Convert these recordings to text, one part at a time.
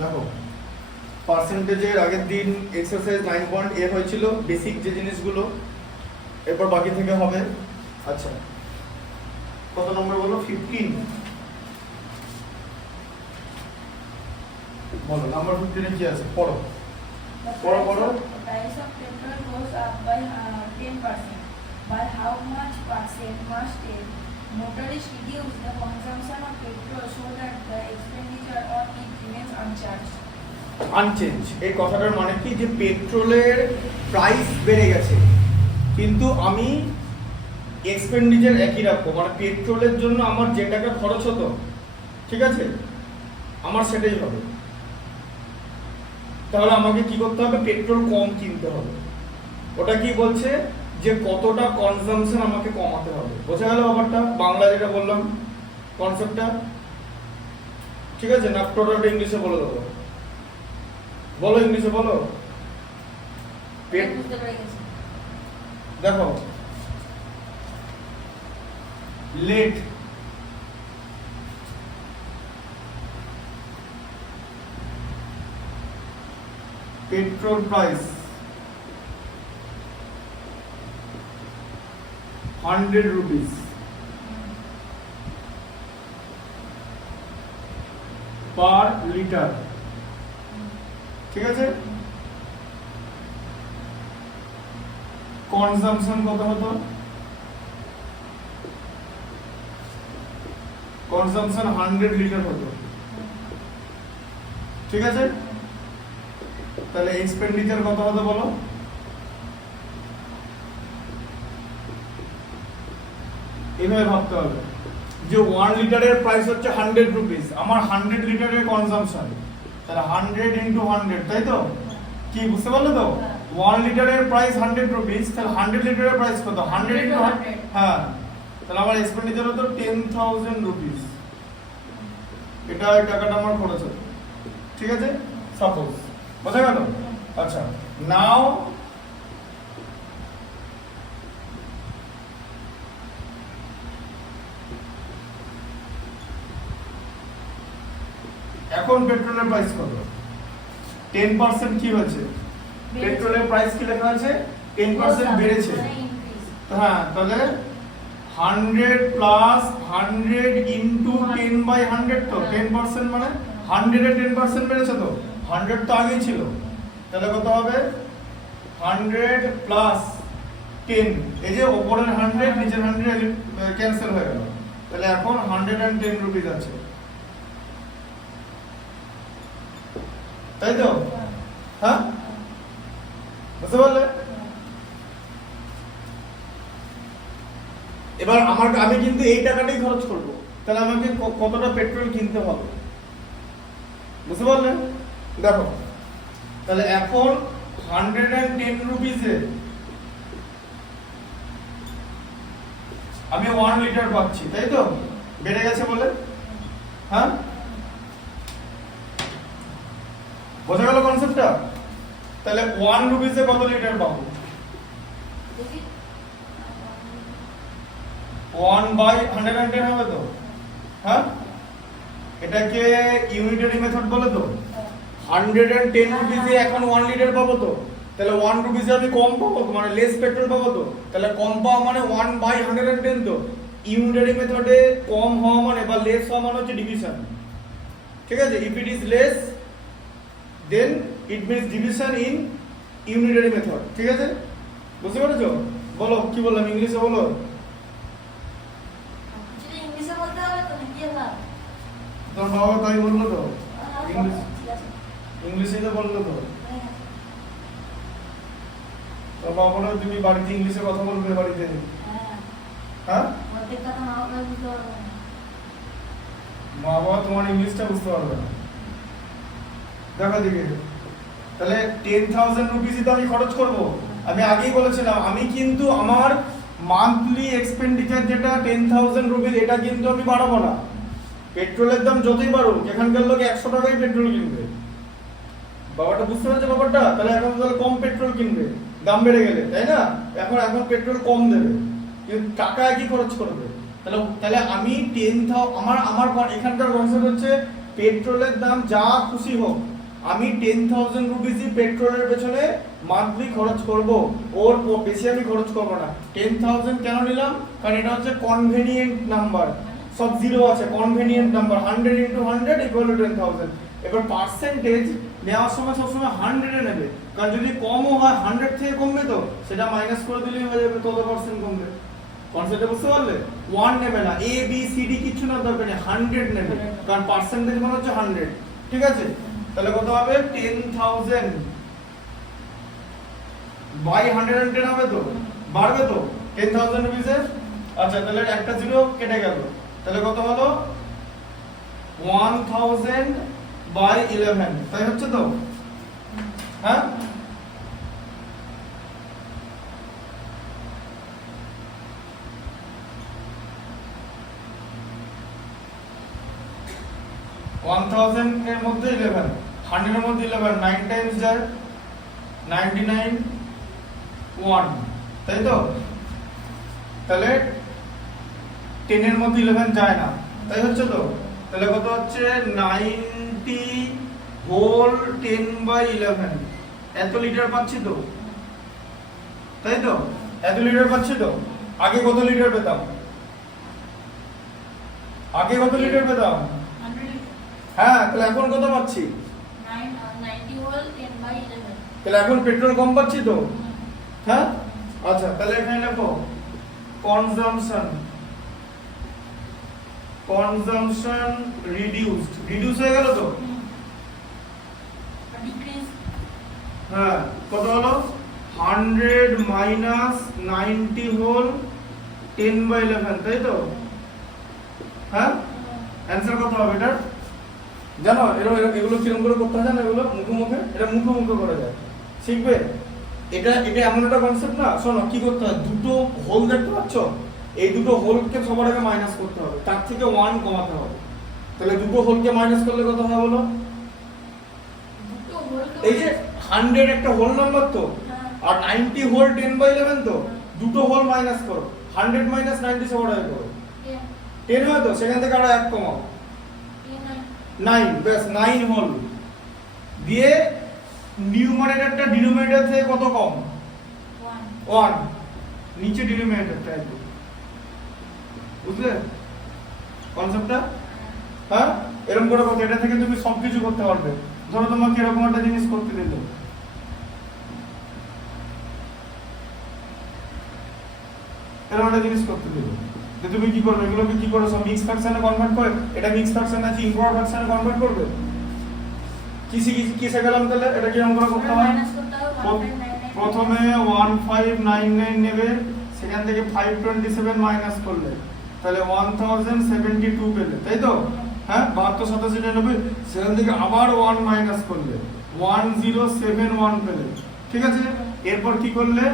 দেখো পার্সেন্টেজের আগের দিন এক্সারসাইজ 9.a হয়েছিল, বেসিক যে জিনিসগুলো, এরপর বাকি থেকে হবে। আচ্ছা, কত নম্বর বলো? 15। বলো নাম্বার 15 এ কি আছে? পড়ো পড়ো পড়ো। Price of petrol goes up by 10%. By how much percent must a motorist reduce the consumption of petrol so that the expenditure on it remains unchanged? Unchange. এই কথাটার মানে কি, যে পেট্রোলের প্রাইস বেড়ে গেছে কিন্তু আমি এক্সপেন্ডিচার একই রাখবো, মানে পেট্রোলের জন্য আমার যে টাকা খরচ হতো, ঠিক আছে, আমার সেটাই হবে। তাহলে আমাকে কি করতে হবে? পেট্রোল কম কিনতে হবে। ওটা কি বলছে, যে কতটা কনজাম্পশন আমাকে কমাতে হবে। বোঝা গেল ব্যাপারটা? বাংলা যেটা বললাম কনসেপ্টটা, ঠিক আছে না? টোটালটা ইংলিশে বলে দেবো। বলো ইংলিশে বলো। দেখো, let petrol price 100 rupees per liter, ঠিক আছে? কনজাম্পশন কত হতো? কনজাম্পশন 100 লিটার হতো, ঠিক আছে? তাহলে এক্সপেন্ডিচার কত হতো বলো? এইভাবে ভাবতে হবে যে 1 লিটারের প্রাইস হচ্ছে 100 রুপিস, আমার 100 লিটারের কনজাম্পশন, তাহলে 100 ইনটু 100, তাই তো? কি বুঝতে পারলে তো? 1 লিটারের প্রাইস 100 রুপিস, তাহলে 100 লিটারের প্রাইস কত? 100 ইনটু 100। হ্যাঁ, তাহলে আমার এক্সপেন্ডিচার হতো 10,000 রুপিস। এটা এই টাকাটা আমার খরচ হতো, ঠিক আছে? সাপোজ, বোঝা গেল? আচ্ছা, নাও এখন পেট্রোলের প্রাইস কত? 10% কি হয়েছে? পেট্রোলের প্রাইস কি লেখা আছে? 10% বেড়েছে। হ্যাঁ, তাহলে 100 প্লাস 100 ইনটু 10/100, তো 10% মানে 100 এর 10% বেড়েছে, তো 100 তো আগেই ছিল, তাহলে কত হবে? 100 প্লাস 10, এই যে উপরের 100 নিচের 100 ক্যান্সেল হয়ে গেল, তাহলে এখন 110 রুপিস আছে, তাই তো? হ্যাঁ, বুঝতে পারলে? এবার আমি কিন্তু এই টাকাটাই খরচ করব, তাহলে আমাকে কতটা পেট্রোল কিনতে হবে, বুঝতে পারলেন? দেখো, তাহলে এখন 110 রুপিসে আমি 1 লিটার পাচ্ছি, তাই তো? বেড়ে গেছে বলে, হ্যাঁ? বোঝা গেল কনসেপ্টটা? তাহলে 1 রুপিসে কত লিটার পাবো? 1/110 হবে তো, হ্যাঁ? এটাকে ইউনিটারি মেথড বলে তো। 110 রুপিসে এখন 1 লিটার পাবো তো, তাহলে 1 রুপিসে আমি কম পাবো, মানে লেস পেট্রোল পাবো তো, তাহলে কম পাওয়া মানে 1/110 তো। ইউনিটারি মেথডে কম হওয়া মানে বা লেস হওয়া মানে হচ্ছে ডিভিশন, ঠিক আছে? If it is less than it means division in unitary method, ঠিক আছে? বুঝতে পেরেছো? বলো কি বললাম, ইংলিশে বলো। তোমার বাবা তাই বললো তো, ইংলিশে তো বললো তো। তোমার বাবা বলে তুমি বাড়িতে ইংলিশে কথা বলবে বাড়িতে, হ্যাঁ? মা বাবা তোমার ইংলিশটা বুঝতে পারবে না। দেখো দিকে, তাহলে 10,000 রুপিসই তো আমি খরচ করব। আমি আগেই বলেছিলাম, আমি কিন্তু আমার মান্থলি এক্সপেন্ডিচার যেটা 10,000 রুপিস, এটা কিন্তু আমি বাড়াবো না। পেট্রোলের দাম যতই বাড়ুক, এখানকার লোক 100 টাকায় পেট্রোল কিনবে। বাবাটা বুঝতে পারছে ব্যাপারটা? তাহলে এখন তাহলে কম পেট্রোল কিনবে দাম বেড়ে গেলে, তাই না? এখন পেট্রোল কম দেবে কিন্তু টাকা একই খরচ করবে। তাহলে আমি 10,000 আমার এখানকার কনসেপ্ট হচ্ছে পেট্রোলের দাম যা খুশি হোক আমি 10,000 রুপিসই পেট্রোলের পেছনে মান্থলি খরচ করব, ওর বেশি আমি খরচ করব না। 10,000 কেন নিলাম? কারণ এটা হচ্ছে কনভেনিয়েন্ট নাম্বার, সব জিরো আছে, কনভেনিয়েন্ট নাম্বার। 100 × 100 = 10,000। এবার পার্সেন্টেজ নেওয়ার সময় সবসময় 100 এ নেবে, কারণ যদি কমও হয় 100 থেকে কমবে তো সেটা মাইনাস করে দিলেই হয়ে যাবে, কত পার্সেন্ট কমবে। কনসেপ্টটা বুঝতে পারলে? 1 নেবে না, এ বি সি ডি কিছু না, দরকার নেই, 100 নেবে, কারণ পার্সেন্টেজ মানে হচ্ছে 100। ঠিক আছে, তাহলে কত হবে? 10,000 বাই 110 হবে তো, বাড়বে তো 10,000 রুপিসে। আচ্ছা, তাহলে একটা জিরো কেটে গেল, তাহলে কত হলো? 1000 বাই 11, তাই হচ্ছে তো? হ্যাঁ, ওয়ান থাউজেন্ড এর মধ্যে 11, 100 এর মধ্যে 11, 9 টাইমস যায় 99, 1, তাই তো? তাহলে 10 এর মধ্যে 11 যায় না, তাই হচ্ছে তো? তাহলে কত হচ্ছে? 90 হোল 10/11, এত লিটার পাচ্ছি তো, তাই তো? এত লিটার পাচ্ছি তো। আগে কত লিটার পেতাম? আগে কত লিটার পেতাম? 100 হ্যাঁ, তাহলে এখন কত পাচ্ছি? 90 হোল 10/11। তাহলে এখন পেট্রোল কম পাচ্ছি তো। হ্যাঁ, আচ্ছা, তাহলে এখানে লেখো কনজাম্পশন, কনজাম্পশন রিডিউস হয়ে গেল তো। ডিক্রিজ। হ্যাঁ, কত হলো? 100 মাইনাস 90 হোল 10/11, তাই তো? হ্যাঁ, অ্যানসার কত হবে এটা? জানো এগুলো কিরকম করে করতে হয় জানো? এগুলো মুখে এটা মুখে করা যায়, শিখবে। এটা এমন একটা কনসেপ্ট না, শোনো কি করতে হয়, দুটো হোল দেখতে পাচ্ছ, এই দুটো হোলকে সবার আগে মাইনাস করতে হবে, তার থেকে 1 কমাতে হবে। তাহলে দুটো হোলকে মাইনাস করলে কত হয় বলো? দুটো হোল। এই যে 100 একটা হোল নাম্বার তো, আর 90 হোল 10/11 তো, দুটো হোল মাইনাস করো, 100 মাইনাস 90 সবার আগে করো, 10 হয় তো, সেখান থেকে আরো 1 কমাও, 9, ব্যাস 9 হোল দিয়ে নিউমারেটরটা ডিনোমিনেটর থেকে কত কম? 1, নিচে ডিনোমিনেটরটা একটু, বুঝলে কনসেপ্টটা? হ্যাঁ, এরকম করে করতে, এটা থেকে তুমি সবকিছু করতে পারবে। ধরো তোমাকে এরকম একটা জিনিস করতে দিল, এরকম একটা জিনিস করতে দিল, যে তুমি কি করবে? এগুলোকে কি করো? সব মিক্স ফ্র্যাকশনে কনভার্ট করে, এটা মিক্স ফ্র্যাকশন আছে ইম্প্রপার ফ্র্যাকশনে কনভার্ট করবে। কি শিখে গেলাম তাহলে? এটা কিরকম করে করতে হয়? প্রথমে 1599 নেবে, সেখান থেকে 527 মাইনাস করলে, তাহলে 1072 পেলে, তাই তো? হ্যাঁ, 72, 87, 99, সেখান থেকে আবার 1 মাইনাস করলে 1071 পেলে, ঠিক আছে? এরপর কি করলে?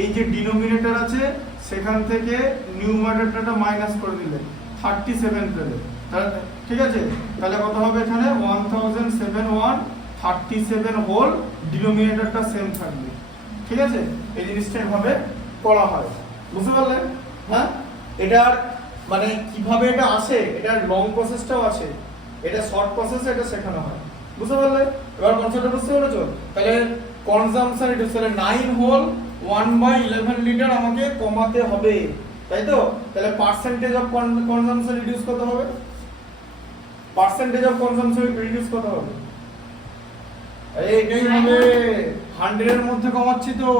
এই যে ডিনোমিনেটর আছে সেখান থেকে নিউমারেটরটা মাইনাস করে দিলে 37 পেলে, তাহলে ঠিক আছে? তাহলে কত হবে এখানে? 1071, 37 হোল, ডিনোমিনেটরটা সেম থাকবে, ঠিক আছে? এই জিনিসটা এভাবে করা হয়, বুঝতে পারলে? হ্যাঁ, এটার মানে কিভাবে এটা আসে, এটার লং প্রসেসটাও আছে, এটা শর্ট প্রসেসে এটা শেখানো হয়, বুঝতে পারলে? এবার কনসেপ্টটা বুঝতে পেরেছো? তাহলে কনজাম্পশন রিডিউস, তাহলে 9 হোল 1/11 লিটার আমাকে কমাতে হবে, তাই তো? তাহলে পার্সেন্টেজ অফ কনজাম্পশন রিডিউস কত হবে? পার্সেন্টেজ অফ কনজাম্পশন রিডিউস কত হবে? এইটাই হবে, 100 এর মধ্যে কমাচ্ছি তো,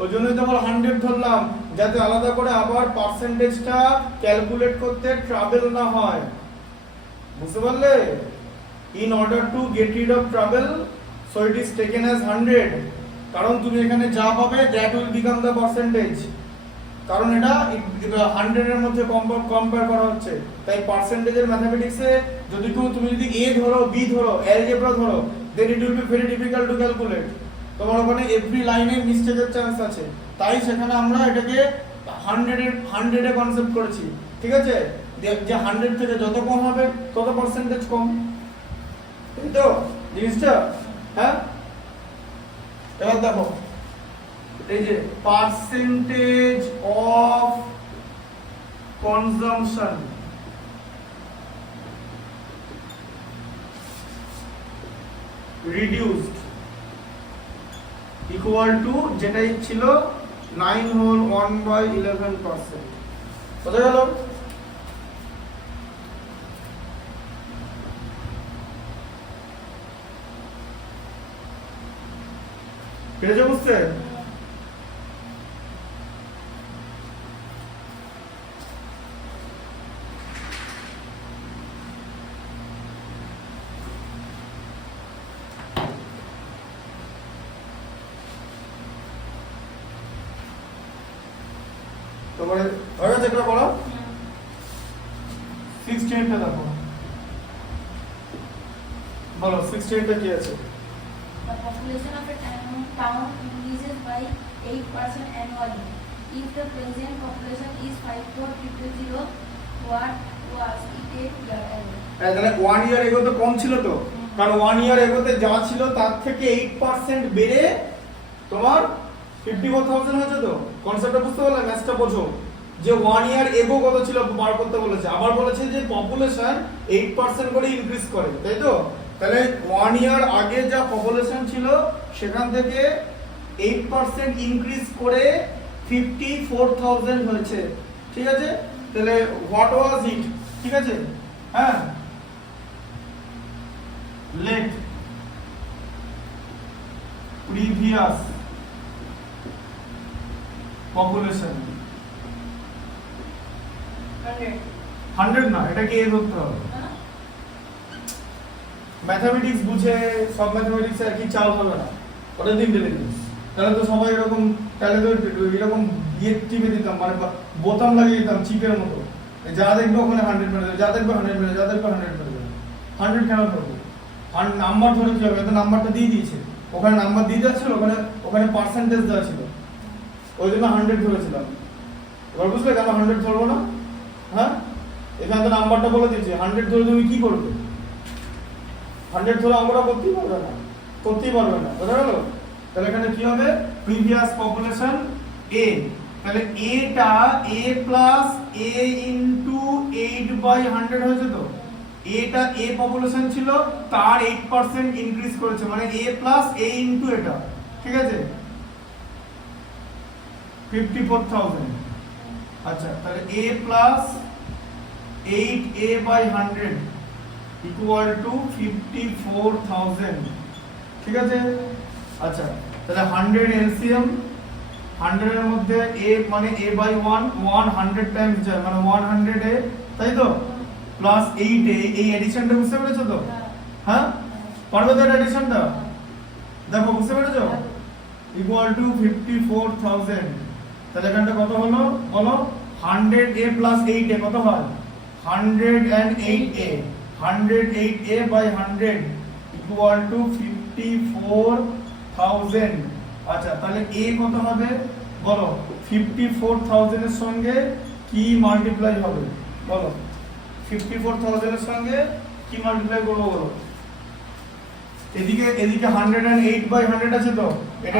ওই জন্যই তো আমরা 100 ধরলাম, যাতে আলাদা করে আবার পার্সেন্টেজটা ক্যালকুলেট করতে ট্রাভেল না হয়, বুঝতে পারলে? In order to get rid of travel, so it is taken as 100, কারণ তুমি এখানে যা পাবে that will become the percentage, কারণ এটা 100 এর মধ্যে কম্পেয়ার করা হচ্ছে। তাই পার্সেন্টেজের ম্যাথমেটিক্সে যদি তুমি যদি এ ধরো, বি ধরো, অ্যালজেব্রা ধরো, then it will be very difficult to calculate, তোমার ওখানে এভরি লাইনে মিস্টেকের চান্স আছে, তাই সেখানে আমরা এটাকে 100 এ কনসেপ্ট করেছি, ঠিক আছে? যে 100 থেকে যত কম হবে তত পার্সেন্টেজ কম, তাই তো জিনিসটা? হ্যাঁ, এবার দেখো এই যে percentage of consumption, reduced equal to যেটাই ছিল 9 হোল 1/11%। বোঝা গেল? পেরেছো বুঝতে? তোমার হয়ে গেছে একটা বলো 68টা দেখো বলো 68টা কি আছে? The population of a town increases by 8% annually. If the present population is 54,000, what was it a year ago? তাহলে 1 ইয়ার এগোতে কম ছিল তো, কারণ 1 ইয়ার এগোতে যা ছিল তার থেকে 8% বেড়ে তোমার 54,000 হয়েছে তো। কনসেপ্টটা বুঝতে পারলে? ম্যাথটা বোঝো যে 1 ইয়ার এগো কত ছিল বার করতে বলেছে, আবার বলেছে যে পপুলেশন 8% করে ইনক্রিজ করে, তাই তো? তাহলে 1 ইয়ার আগে যা পপুলেশন ছিল সেখান থেকে 8% ইনক্রিজ করে 54,000 হয়েছে, ঠিক আছে? তাহলে হোয়াট ওয়াজ ইট, ঠিক আছে? হ্যাঁ, লেট প্রিভিয়াস পপুলেশন 100 না, এটাকে এ ধরতে হবে। ম্যাথমেটিক্স বুঝে সব ম্যাথমেটিক্স আর কি চাল হবে না, ওটা তো ইন্টেলিজেন্স। তাহলে তো সবাই এরকম, তাহলে তো এরকম ইয়ে টিপে দিতাম, মানে বোতাম লাগিয়ে দিতাম চিপের মতো, যা দেখবে ওখানে 100 মেরে দেবে, যা দেখবে 100 মেরে দেবে, যা দেখবে 100 মেরে দেবে। 100 কেন করবো? নাম্বার ধরে কি হবে? তো নাম্বারটা দিয়ে দিয়েছে, ওখানে নাম্বার দিয়ে যাচ্ছিল, ওখানে পার্সেন্টেজ দেওয়া ছিল, ওই জন্য 100 ধরেছিলাম। এবার বুঝলে কেন 100 ধরবো না? হ্যাঁ, এখানে তো নাম্বারটা বলে দিয়েছে, 100 ধরে তুমি কি করবে? 100 ধরে আমরা করতেই পারবে না, বোঝা গেল? তাহলে এখানে কি হবে? প্রিভিয়াস পপুলেশন a, তাহলে a-টা a প্লাস a ইনটু 8/100 হয়েছে তো। a-টা a পপুলেশন ছিল, তার 8% ইনক্রিজ করেছে, মানে a প্লাস a ইনটু এটা, ঠিক আছে? 54,000। আচ্ছা, তাহলে a plus 8a/100 equal to 54,000, ঠিক আছে? আচ্ছা, তাহলে 100 এলসিএম, 100 এর মধ্যে a মানে a/1, 100 টাইমস যায় মানে 100a, তাই তো? প্লাস 8a, এই এডিশনটা বুঝতে পেরেছো তো? হ্যাঁ, পারবে তো এডিশনটা? দেখো, বুঝতে পেরেছো? Equal to 54,000। তাহলে এখানটা কত হলো বলো? 100a প্লাস 8a কত হয়? 108a, 108a/100 equal to 54,000। আচ্ছা, তাহলে a কত হবে বলো? 54,000 এর সঙ্গে কি মাল্টিপ্লাই হবে বলো? 54,000 এর সঙ্গে কি মাল্টিপ্লাই করবো বলো? এদিকে 108/100 আছে তো, এটা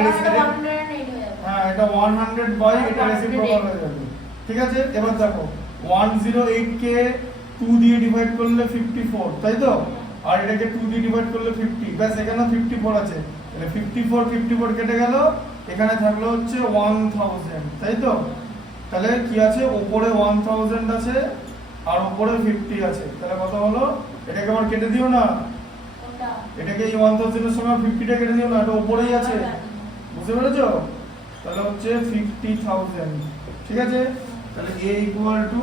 হ্যাঁ, এটা 100 বাই এটা রেসিপ্রোকাল হয়ে যাবে, ঠিক আছে? এবার দেখো 108 কে 2 দিয়ে ডিভাইড করলে 54, তাই তো? আর এটাকে 2 দিয়ে ডিভাইড করলে 50, ব্যাস এখানে 54 আছে। তাহলে 54 কেটে গেল, এখানে থাকলো হচ্ছে 1000, তাই তো? তাহলে কি আছে? উপরে 1000 আছে আর উপরে 50 আছে, তাহলে কত হলো? এটাকে আবার কেটে দিও না, এটাকে এই 1000 এর সঙ্গে 50টা কেটে দিও না, এটা উপরেই আছে, বুঝতে পেরেছো? তাহলে হচ্ছে 50,000, ঠিক আছে? তাহলে a ইকুয়াল টু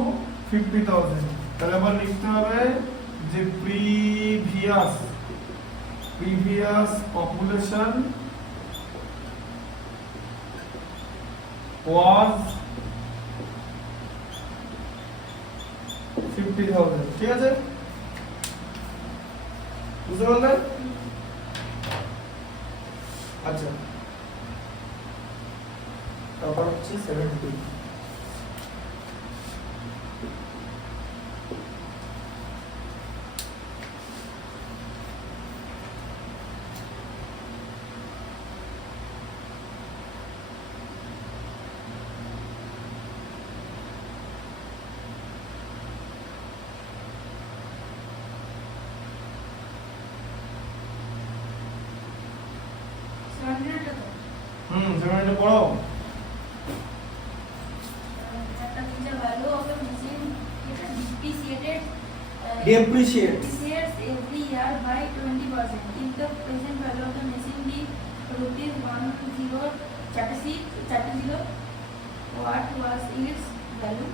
50,000। তাহলে আবার লিখতে হবে যে প্রিভিয়াস পপুলেশন was 50,000, ঠিক আছে? বুঝতে পারলে? আচ্ছা, তারপর হচ্ছে 70। 700 তো সেখানে এটা পড়ো। একটা দিচ্ছে ভ্যালু অফ এ মেশিন এটা ডিপ্রিসিয়েটেড Depreciates. depreciates every year by 20%. If the present value of the machine be rupees 1030, what was its value?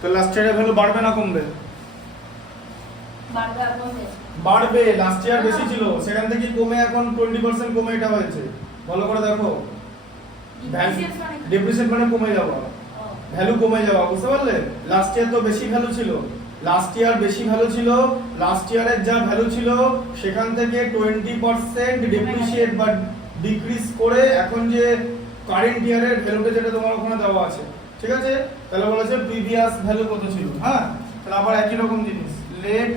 তো লাস্ট ইয়ারের ভ্যালু বাড়বে না কমবে? বাড়বে আর কমবে? বাড়বে। লাস্ট ইয়ার বেশি ছিল, সেখান থেকে কমে এখন 20% কমে এটা হয়েছে। ভালো করে দেখো, ডেপ্রিসিয়েট মানে কমে যাওয়া, ভ্যালু কমে যাওয়া, বুঝতে পারলে? লাস্ট ইয়ার তো বেশি ভ্যালু ছিল, লাস্ট ইয়ার বেশি ভ্যালু ছিল, লাস্ট ইয়ারের যা ভ্যালু ছিল সেখান থেকে 20% ডেপ্রিসিয়েট বা ডিক্রিজ করে এখন যে কারেন্ট ইয়ারের ভ্যালুটা যেটা তোমার ওখানে দেওয়া আছে, ঠিক আছে? তাহলে বলেছে প্রিভিয়াস ভ্যালু কত ছিল। হ্যাঁ, তাহলে আবার একই রকম জিনিস, let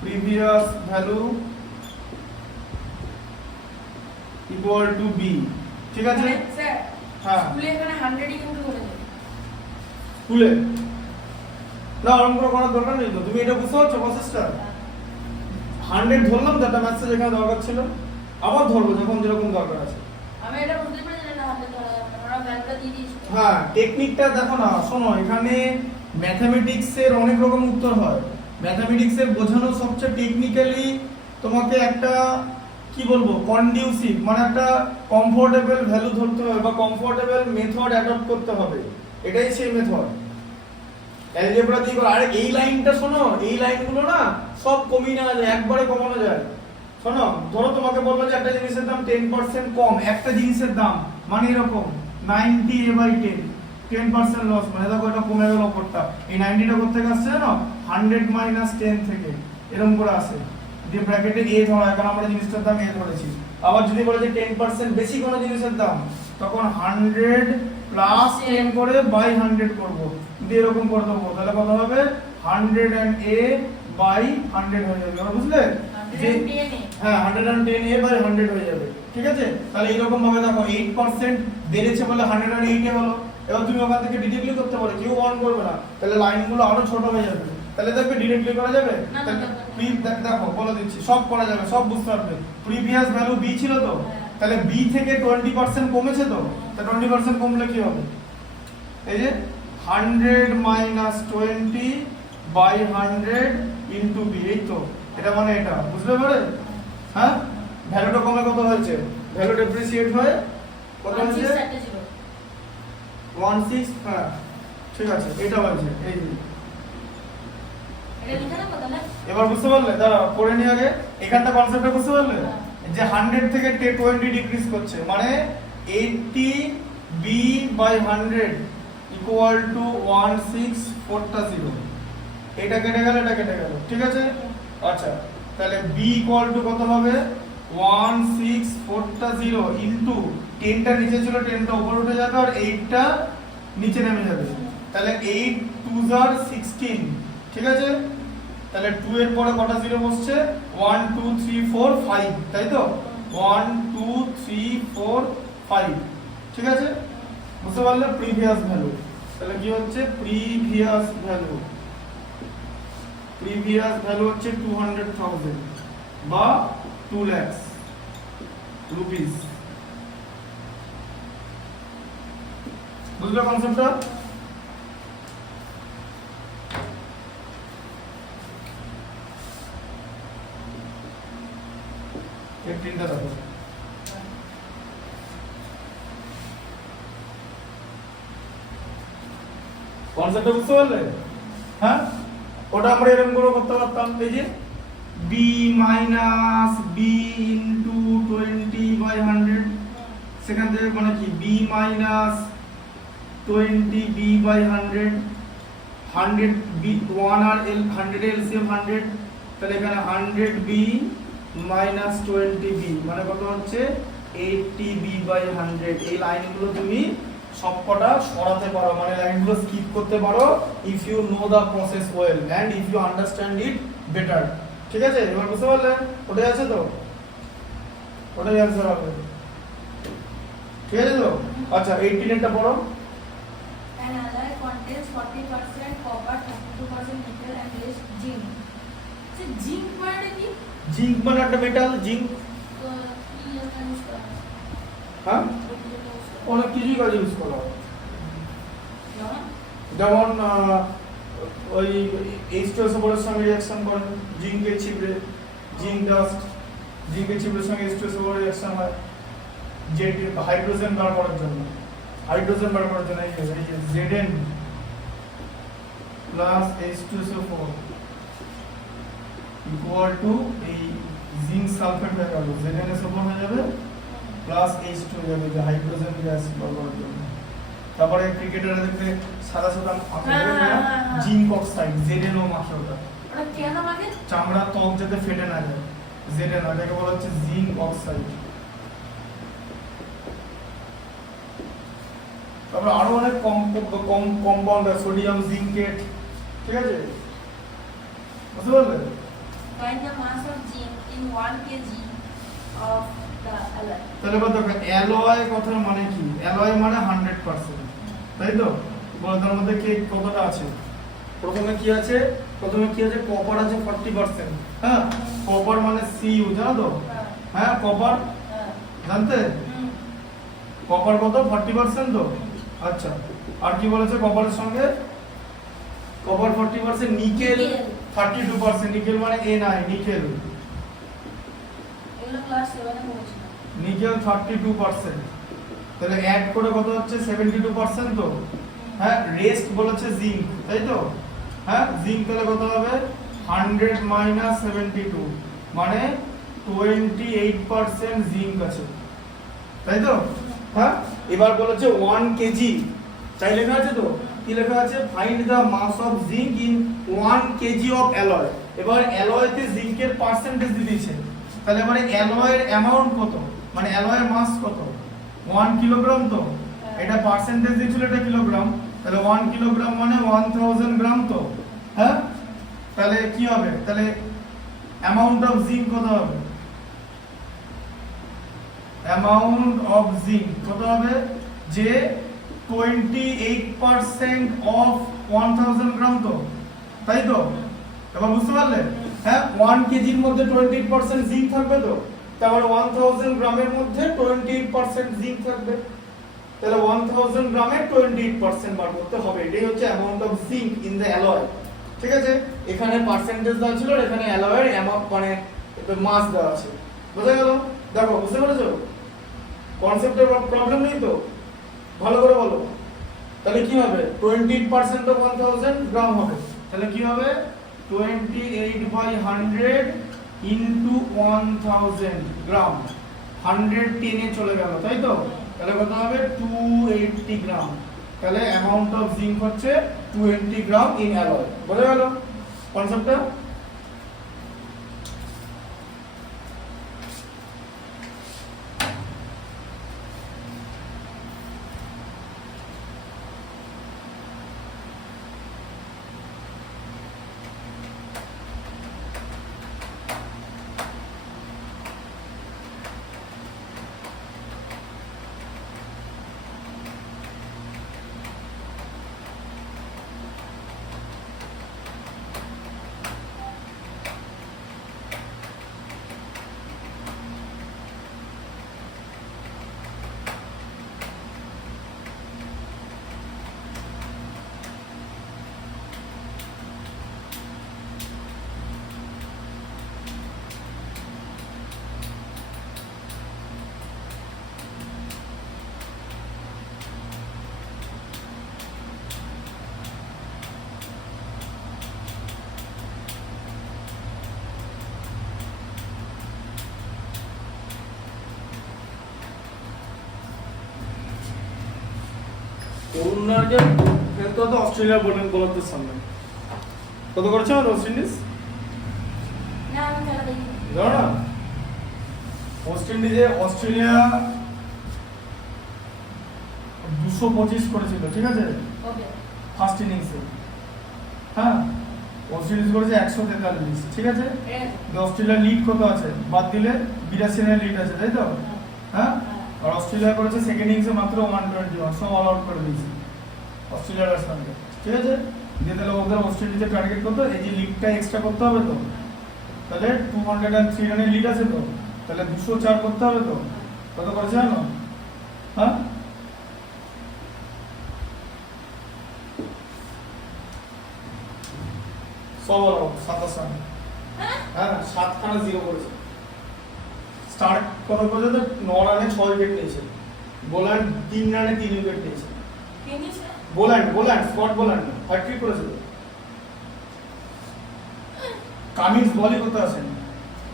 previous value equal to B, ঠিক আছে? স্যার হ্যাঁ, স্কুলে এখানে 100 কিন্তু করে দেবে। স্কুলে না ওরকম করে করার দরকার নেই তো। তুমি এটা বুঝতে পারছো প্রসেসটা? 100 ধরলাম, যেটা ম্যাথসে যেখানে দরকার ছিল, আবার ধরবো যখন যেরকম দরকার আছে। আমি এটা বুঝতে পারি না 100 ধরা যাবে না, আমরা ভ্যালুটা দিয়ে দিয়েছি। হ্যাঁ, টেকনিকটা দেখো না, শোনো, এখানে ম্যাথমেটিক্সের অনেক রকম উত্তর হয়। ম্যাথমেটিক্সের বোঝানো সবচেয়ে টেকনিক্যালি তোমাকে একটা কি বলবো কন্ডিউসিভ মানে একটা কমফোর্টেবল ভ্যালু ধরতে হবে বা কমফোর্টেবল মেথড অ্যাডপ্ট করতে হবে। এটাই সেই মেথড। অ্যালজেব্রা দিয়ে আরে এই লাইনটা শোনো, এই লাইনগুলো না সব কমিয়ে নেওয়া যায়, একবারে কমানো যায়। শোনো, ধরো তোমাকে বললো যে একটা জিনিসের দাম 10% কম, একটা জিনিসের দাম মানে এরকম 90/10, 10% লস, মানে দেখো এটা কমে গেল ওপরটা। এই 90টা কোথা থেকে আসছে জানো? 100 - 10 থেকে এরকম করে আসে, দিয়ে ব্র্যাকেটে a ধরা হয়, কারণ আমরা জিনিসটার দাম a ধরেছি। আবার যদি বলে যে 10% বেশি কোনো জিনিসের দাম, তখন 100 প্লাস 10 করে বাই 100 করব, দিয়ে এরকম করে দেবো। তাহলে কত হবে? 100a/100 হয়ে যাবে। এবার বুঝলে? যে 110 হ্যাঁ 110a/100 হয়ে যাবে, ঠিক আছে? তাহলে এরকম ভাবে দেখো 8% বেড়েছে বলে 108 এ হলো। এবার তুমি ওখান থেকে ডিরেক্টলি করতে পারো, কেউ অন করবে না, তাহলে লাইনগুলো আরো ছোট হয়ে যাবে। তাহলে দেখবে ডিরেক্টলি করা যাবে। না, তাহলে না, না। দেখো বলে দিচ্ছি, সব করা যাবে, সব বুঝতে পারবে। প্রিভিয়াস ভ্যালু b ছিল তো, হ্যাঁ। তাহলে b থেকে 20% কমেছে তো, তা 20% কমলে কি হবে? এই যে 100 - 20/100 ইনটু b, এই তো, এটা মানে এটা, বুঝতে পারে? হ্যাঁ, ভ্যালুটা কমে কত হয়েছে? ভ্যালু ডেপ্রিসিয়েট হয়ে কত হয়েছে? 16, হ্যাঁ ঠিক আছে, এটা হয়েছে। এই যে এটা লিখে দাও তাহলে। এবার বুঝতে পারলে? দাঁড়াও পড়ে নি আগে, এখানটা কনসেপ্টটা বুঝতে পারলে? যে 100 থেকে 20 ডিক্রিজ করছে, মানে 80b/100 ইকুয়াল টু 16440। এটা কেটে গেল, এটা কেটে গেল, ঠিক আছে? আচ্ছা, তাহলে b ইকুয়াল টু কত হবে? 16440 ইনটু 10টা নিচে ছিল, 10টা উপরে উঠে যাবে আর 8টা নিচে নেমে যাবে। তাহলে 8 2s are 16, ঠিক আছে? তাহলে 2 এর পরে কটা জিরো বসছে? 1 2 3 4 5, তাই তো? 1 2 3 4 5, ঠিক আছে? বুঝতে পারলে? প্রিভিয়াস ভ্যালু, তাহলে কি হচ্ছে? প্রিভিয়াস ভ্যালু হচ্ছে 200,000 বা 2 লাখ রুপিস। বুঝলে কনসেপ্টটা? এই তিনটা দেখো, কনসেপ্টটা বুঝতে পারলে? হ্যাঁ, ওটা আমরা এরকম করে করতে পারতাম, এই যে b মাইনাস b ইনটু 20/100, সেখান থেকে মানে কি b মাইনাস 20b/100, 100 b 1 আর l 100 এলসিএম 100, তাহলে এখানে 100b মাইনাস 20b মানে কত হচ্ছে? 80b/100। এই লাইনগুলো তুমি সবকটা সরাতে পারো, মানে লাইনগুলো স্কিপ করতে পারো if you know the process well and if you understand it better, ঠিক আছে? এবার বুঝতে পারলে? ওটাই আছে তো, ওটাই অ্যানসার হবে, ঠিক আছে তো? আচ্ছা 18 এরটা পড়ো। An alloy contains 40% copper, 32% nickel and less zinc. So zinc মানে কি? জিঙ্ক মানে একটা মেটাল, জিঙ্ক তো হ্যাঁ অনেক কিছুই কাজে ইউজ করা হয়। যেমন ওই H2SO4 এর সঙ্গে রিঅ্যাকশন করে জিঙ্কের ছিপড়ে, জিঙ্ক ডাস্ট, জিঙ্কের ছিপড়ের সঙ্গে H2SO4 রিঅ্যাকশন হয় জেড হাইড্রোজেন বার করার জন্য, হাইড্রোজেন বার করার জন্য এই যে Zn plus H2SO4 equal to এই জিঙ্ক সালফেট হয়ে গেল, ZnSO4 হয়ে যাবে প্লাস H2 হয়ে যাবে, যে হাইড্রোজেন গ্যাস বার করার জন্য। তারপরে ক্রিকেটাররা দেখবে সাদা সাদা জিঙ্ক অক্সাইড ZnO মাখে ওটা, ওটা কেন মাখে? চামড়া ত্বক যাতে ফেটে না যায়, Zn এটাকে বলা হচ্ছে জিঙ্ক অক্সাইড। তারপর আরো অনেক কম্পাউন্ড আছে, সোডিয়াম জিঙ্কেট, ঠিক আছে? বুঝতে পারলে? Find the mass of zinc in 1 kg of the alloy. তাহলে কত অ্যালয় কথার মানে কি? অ্যালয় মানে 100%, তাই তো? বলো তার মধ্যে কি কতটা আছে? প্রথমে কি আছে? কপার আছে 40%। হ্যাঁ, কপার মানে Cu, জানো তো? হ্যাঁ, কপার জানতে? কপার কত? 40% তো? আচ্ছা, আর কি বলেছে কপারের সঙ্গে? কপার 40%, নিকেল 32%, নিকেল মানে Ni, নিকেল। এগুলো ক্লাস 7 এ পড়েছিলাম। নিকেল 32%, তাহলে অ্যাড করে কত হচ্ছে? 72% তো? হ্যাঁ, রেস্ট বলেছে জিঙ্ক, তাই তো? হ্যাঁ, জিঙ্ক তাহলে কত হবে? 100 মাইনাস 72 মানে 28% জিঙ্ক আছে, তাই তো? হ্যাঁ, এবার বলেছে 1 কেজি, তাই লেখা আছে তো? কি লেখা আছে? Find the mass of zinc in 1 kg of alloy. এবার অ্যালয়তে জিঙ্কের পার্সেন্টেজ দিয়ে দিয়েছে, তাহলে মানে অ্যালয়ের অ্যামাউন্ট কত, মানে অ্যালয়ের মাস কত? 1 কিলোগ্রাম তো? এটা পার্সেন্টেজ দিয়েছিল, এটা কিলোগ্রাম, তাহলে 1 কিলোগ্রাম মানে 1000 গ্রাম তো? হ্যাঁ, তাহলে কি হবে? তাহলে অ্যামাউন্ট অফ জিঙ্ক কত হবে? অ্যামাউন্ট অফ জিঙ্ক কত হবে? যে 28% অফ 1000 গ্রাম তো, তাই তো? এবার বুঝতে পারলে? হ্যাঁ, 1 কেজির মধ্যে 28% জিঙ্ক থাকবে তো, তাহলে 1000 গ্রামের মধ্যে 28% জিঙ্ক থাকবে, তাহলে 1000 গ্রামে 28% বার করতে হবে। এটাই হচ্ছে amount of zinc in the alloy, ঠিক আছে? এখানে পার্সেন্টেজ দেওয়া ছিল, আর এখানে অ্যালয়ের অ্যামাউন্ট মানে মাস দেওয়া আছে। বোঝা গেল? দেখো, বুঝতে পেরেছো? কনসেপ্টের প্রবলেম নেই তো? ভালো করে বলো। তাহলে কি হবে? 28% অফ 1000 গ্রাম হবে, তাহলে কি হবে? 28/100 ইনটু 1000 গ্রাম, 100 টেনে চলে গেল, তাই তো? তাহলে কত হবে? 280 গ্রাম। তাহলে অ্যামাউন্ট অফ জিঙ্ক হচ্ছে 280 গ্রাম ইন অ্যালয়। বোঝা গেল কনসেপ্টটা? তরুণরাকে খেলতে হতো অস্ট্রেলিয়া বোলারদের সামনে। কত করেছে ওয়েস্ট ইন্ডিজ? না, আমি খেলা দেখি। জানো না, ওয়েস্ট ইন্ডিজে অস্ট্রেলিয়া 225 করেছিল, ঠিক আছে? ওকে। ফার্স্ট ইনিংসে। হ্যাঁ, ওয়েস্ট ইন্ডিজ করেছে 143, ঠিক আছে? অস্ট্রেলিয়া লিড কত আছে? বাদ দিলে 82 রানের লিড আছে, তাই তো? হ্যাঁ, আর অস্ট্রেলিয়া করেছে সেকেন্ড ইনিংসে মাত্র 121, সব অল আউট করে দিয়েছে অস্ট্রেলিয়ার ব্যাটসম্যানকে, ঠিক আছে? দিয়ে তাহলে ওদের ওয়েস্ট ইন্ডিজের টার্গেট করতে এই যে লিগটা এক্সট্রা করতে হবে তো, তাহলে 203 রানের লিড আছে তো, তাহলে 204 করতে হবে তো। কত করেছে জানো? হ্যাঁ সব অল আউট 27 রান, হ্যাঁ 7খানা জিরো করেছে। স্টার্ট কত পর্যন্ত 9 রানে 6 উইকেট নিয়েছে, বোলার 3 রানে 3 উইকেট নিয়েছে। বোল্যান্ড স্কট বোল্যান্ড হ্যাট্রিক করেছিল। কামিন্স বলই করতে আসেন,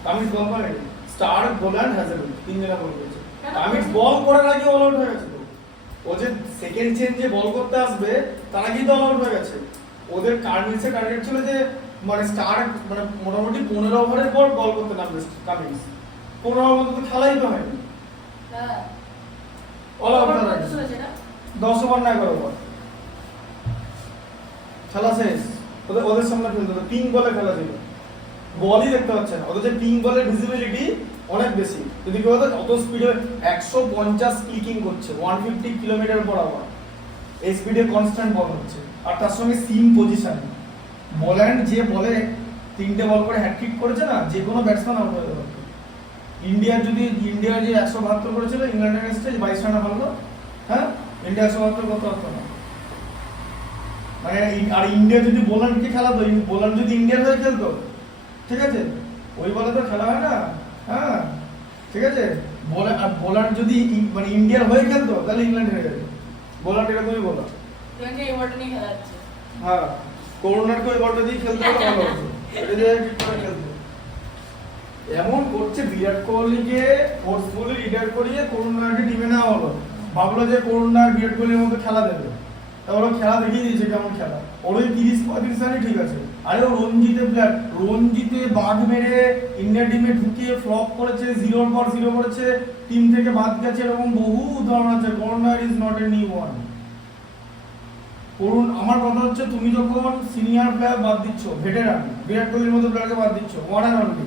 কামিন্স বল করে স্টার্ক বোল্যান্ড হ্যাজেল তিনজনা বল করেছে। কামিন্স বল করার আগে অল আউট হয়ে গেছে। তো ও যে সেকেন্ড চেঞ্জে বল করতে আসবে তার আগেই তো অল আউট হয়ে গেছে। ওদের কামিন্সের টার্গেট ছিল যে মানে স্টার্ক মানে মোটামুটি 15 ওভারের পর বল করতে নামবে কামিন্স। 15 ওভার তো খেলাই তো হয়নি। হ্যাঁ অল আউট হয়ে গেছে। 10 ওভার না 11 ওভার খেলা শেষ। ওদের সামনে খেলতে হতো, পিঙ্ক বলে খেলা ছিল, বলই দেখতে পাচ্ছে না। ওদের যে পিঙ্ক বলের ভিজিবিলিটি অনেক বেশি। যদি কেউ অত স্পিডে 150 ক্লিকিং করছে 150 কিলোমিটার পার আওয়ার, এই স্পিডে কনস্ট্যান্ট বল হচ্ছে, আর তার সঙ্গে সিম পজিশন। বোল্যান্ড যে বলে 3টে বল করে হ্যাটট্রিক করেছে না, যে কোনো ব্যাটসম্যান আউট হয়ে যাবে। ইন্ডিয়ার যে 172 করেছিল ইংল্যান্ডের এগেইনস্টে 22 রানে ভালো, হ্যাঁ ইন্ডিয়া 172 করতে পারতো না। মানে আর ইন্ডিয়া যদি বোল্যান্ডকে খেলাতো, বোল্যান্ড যদি ইন্ডিয়ার হয়ে খেলতো, ঠিক আছে ওই বলে তো খেলা হয় না, হ্যাঁ ঠিক আছে। বোলার যদি মানে ইন্ডিয়ার হয়ে খেলতো তাহলে ইংল্যান্ড হেরে যেত। বোলার এরকমই বলা, হ্যাঁ করোনারকে ওই বলটা দিয়ে খেলতে হলে ভালো হতো, এটা দিয়ে কি করে খেলতো। এমন করছে বিরাট কোহলিকে ফোর্সফুলি রিটায়ার করিয়ে করোনাকে টিমে নেওয়া হলো। ভাবলো যে করোনা বিরাট কোহলির মতো খেলা দেবে, তাহলে খেলা দেখিয়ে দিয়েছে কেমন খেলা। ওর ওই 30-35 রানই ঠিক আছে। আরে ও রঞ্জিতে প্লেয়ার, রঞ্জিতে বাঘ মেরে ইন্ডিয়া টিমে ঢুকিয়ে ফ্লপ করেছে, 0 পর 0 করেছে, টিম থেকে বাদ গেছে, এরকম বহু উদাহরণ আছে। করোনার is not a new one. করুন আমার কথা হচ্ছে, তুমি যখন সিনিয়র প্লেয়ার বাদ দিচ্ছ, ভেটেরান বিরাট কোহলির মতো প্লেয়ারকে বাদ দিচ্ছ ওয়ান অ্যান্ড অনলি,